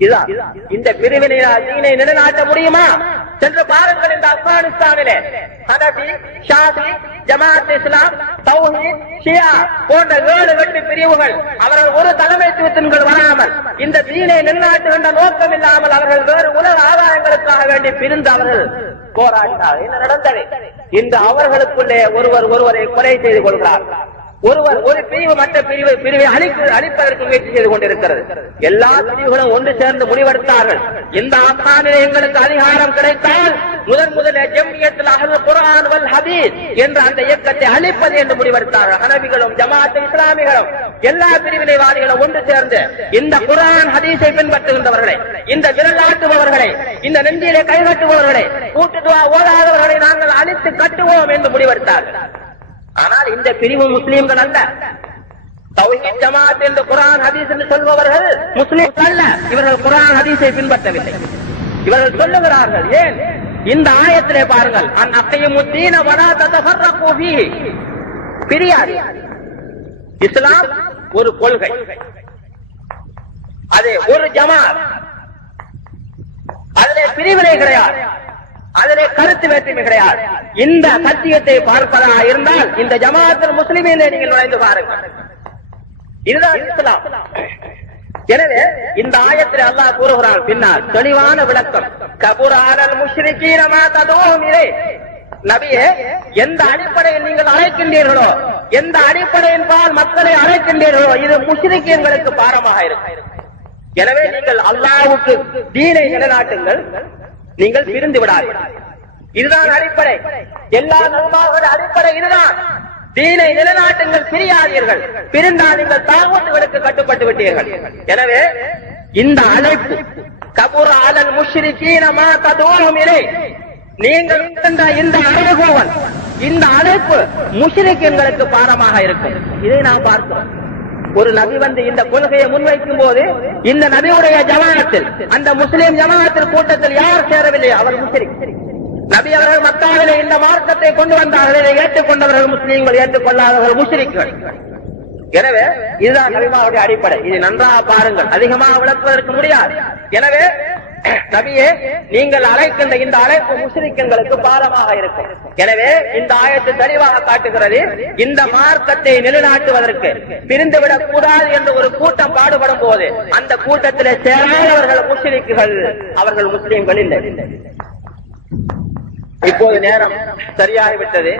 இதுதான் இந்த பிரிவினையால் தீனை நிலைநாட்ட முடியுமா? சென்று பாருங்கள். இந்த ஆப்கானிஸ்தானிலே ஹனபி, ஷாஃபி, ஜமாஅத் இஸ்லாம், தௌஹீத், ஷியா போன்ற 7 பிரிவுகள் அவர்கள் ஒரு தலைமைத்துவத்தின் வராமல் இந்த தீனை நிலைநாட்டுகின்ற நோக்கம் இல்லாமல் அவர்கள் வேறு உலக ஆதாரங்களுக்காக வேண்டி பிரிந்து அவர்கள் போராடினார். என்ன நடந்தது? இன்று அவர்களுக்குள்ளே ஒருவரை கொலை செய்து கொள்கிறார். ஒரு பிரிவு மற்ற பிரிவை அழிப்பதற்கு முயற்சி செய்து கொண்டிருக்கிறது. எல்லா பிரிவுகளும் ஒன்று சேர்ந்து முடிவெடுத்தார்கள். இந்த ஆப்கானிலே எங்களுக்கு அதிகாரம் கிடைத்தால் முதலில் ஜம்மியத்துல் அஹ்லுல் குர்ஆன் வல் ஹதீஸ் என்ற அந்த இயக்கத்தை அழிப்பது என்று முடிவெடுத்தார்கள். ஹனபிகளும் ஜமாஅத் இஸ்லாமிகளும் எல்லா பிரிவினைவாதிகளும் ஒன்று சேர்ந்து இந்த குர்ஆன் ஹதீஸை பின்பற்றுகின்றவர்களை, இந்த விரலாட்டுபவர்களை, இந்த நெஞ்சிலே கைகட்டுபவர்களை, கூட்டு துஆ ஓதாதவர்களை நாங்கள் அழித்து கட்டுவோம் என்று முடிவெடுத்தார்கள். ஆனால் இந்த பிரிவு முஸ்லிம்கள் அல்ல. தௌஹீத் ஜமாஅத் என்று குர்ஆன் ஹதீஸ் என்று சொல்பவர்கள் முஸ்லிம்கள் அல்ல. இவர்கள் குர்ஆன் ஹதீஸை பின்பற்றவில்லை. இவர்கள் சொல்லுகிறார்கள். ஏன்? இந்த ஆயத்திலே பாருங்கள், அன்-அகீமுத்தீன வலா ததஃபர்ரகு ஃபீஹி, பிரியாது. இஸ்லாம் ஒரு கொள்கை, அது ஒரு ஜமாஅத், அதிலே பிரிவினை கிடையாது, அதிலே கருத்து வேற்றுமை கிடையாது. இந்த சத்தியத்தை பார்ப்பதாக இருந்தால் இந்த ஜமாஅத்துல் முஸ்லிமீனிலே நீங்கள் நுழைந்து பாருங்கள். இதுதான் இஸ்லாம். எனவே இந்த ஆயத்தில் அல்லாஹ் கூறுகிறான் பின்னால் தெளிவான விளக்கம். கபுர அலல் முஷ்ரிகீன மா ததுஹும் இலை. நபியே, எந்த அடிப்படையில் நீங்கள் அழைக்கின்றீர்களோ, எந்த அடிப்படையின் பால் மக்களை அழைக்கின்றீர்களோ, இது முஷ்ரிக்கீன்களுக்கு பாரமாக இருக்கும். எனவே நீங்கள் அல்லாஹ்வுக்கு தீனை நிலைநாட்டுங்கள், நீங்கள் பிரிந்து விடாதீர்கள். இதுதான் அடிப்படை. எல்லா நபிமார்களுடைய அடிப்படை இதுதான். தீனை நிலைநாட்டுங்கள், பிரியாதீர்கள். பிரிந்தால் நீங்கள் தாகூத்துகளுக்கு கட்டுப்பட்டு விட்டீர்கள். எனவே இந்த அழைப்பு கபுர அலல் முஷ்ரிகீன மா ததுஹும் இலை, நீங்கள் இந்த அழைப்பு, இந்த அழைப்பு முஷ்ரிக்கீன்களுக்கு பாரமாக இருக்கும். இதை நாம் பார்க்கிறோம். ஒரு நபி வந்து இந்த கொள்கையை முன்வைக்கும் போது இந்த நபியுடைய ஜமாஅத்தில், அந்த முஸ்லிம் ஜமாஅத்தில் கூட்டத்தில் யார் சேரவில்லை? அவர் முஸ்லிம். நபி அவர்கள் மக்காவிலே இந்த மார்க்கத்தை கொண்டு வந்தார்கள். இதை ஏற்றுக்கொண்டவர்கள் முஸ்லீம்கள், ஏற்றுக்கொள்ளாதவர்கள் முஸ்லிம்கள். எனவே இதுதான் கலிமாவுடைய அடிப்படை. இது நன்றாக பாருங்கள், அதிகமாக விளக்குவதற்கு முடியாது. எனவே நபியே, நீங்கள் அழைக்கின்ற இந்த அழைப்பு முஸ்லிம்களுக்கு பாரமாக இருக்கும். எனவே இந்த ஆயத்து தெளிவாக காட்டுகிறது, இந்த மார்க்கத்தை நிலைநாட்டுவதற்கு பிரிந்துவிடக் கூடாது என்று ஒரு கூட்டம் பாடுபடும் போது அந்த கூட்டத்திலே சேராதவர்கள் முஸ்லிம்கள், அவர்கள் முஸ்லிம்கள் இல்லை. இப்போது நேரம் சரியாகிவிட்டது.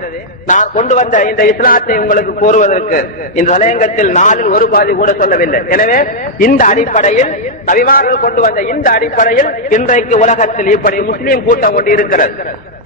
நான் கொண்டு வந்த இந்த இஸ்லாத்தை உங்களுக்கு கூறுவதற்கு இந்த தலையங்கத்தில் 4 ஒரு பாதி கூட சொல்லவில்லை. எனவே இந்த அடிப்படையில், நபிமார்கள் கொண்டு வந்த இந்த அடிப்படையில் இன்றைக்கு உலகத்தில் இப்படி முஸ்லீம் கூட்டம் கொண்டு இருக்கிறது.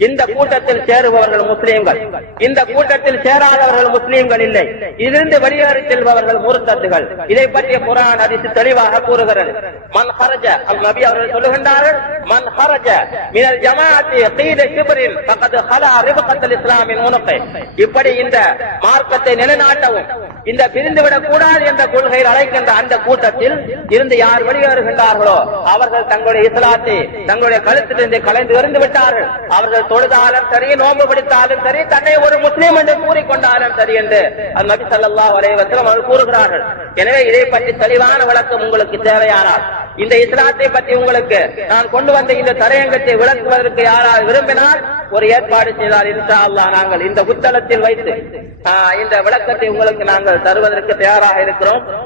இந்த கூட்டத்தில் சேருபவர்கள் முஸ்லீம்கள், இந்த கூட்டத்தில் சேராதவர்கள் முஸ்லீம்கள் இல்லை. இதிலிருந்து வெளியேறி செல்பவர்கள் முர்த்தத்துகள். இதை பற்றிய குர்ஆன் ஹதீஸ் தெளிவாக கூறுகிறது. மன் ஹரஜ, நபி அவர்கள் சொல்லுகின்றார்கள், மன் ஹரஜ மினல் ஜமாஅத்தி கீத கிப்ரின் ஃபகத் ஹலா ரிபகத்தல் இஸ்லாமின் உனகை. இப்படி இந்த மார்க்கத்தை நிலைநாட்டவும் இந்த பிரிந்துவிடக் கூடாது என்ற கொள்கையில் அழைக்கின்ற அந்த கூட்டத்தில் இருந்து யார் வெளியேறுகின்றார்களோ அவர்கள் தங்களுடைய இஸ்லாத்தை தங்களுடைய கழுத்திலிருந்து கலைந்து எறிந்து விட்டார்கள். அவர்கள் தொழுதாலும் சரி, நோன்பு பிடித்தாலும் சரி, தன்னை ஒரு முஸ்லீம் என்று கூறிக்கொண்டாலும் சரி என்று நபி ஸல்லல்லாஹு அலைஹி வஸல்லம் அவர்கள் கூறுகிறார்கள். எனவே இதை பற்றி தெளிவான விளக்கம் உங்களுக்கு தேவையானால், இந்த இஸ்லாத்தை பற்றி உங்களுக்கு நான் கொண்டு வந்த இந்த தலையங்கத்தை விளக்குவதற்கு யாரால் விரும்பினால் ஒரு ஏற்பாடு செய்தால் இன்ஷா அல்லாஹ் நாங்கள் இந்த புத்தகத்தில் வைத்து இந்த விளக்கத்தை உங்களுக்கு நாங்கள் தருவதற்கு தயாராக இருக்கிறோம்.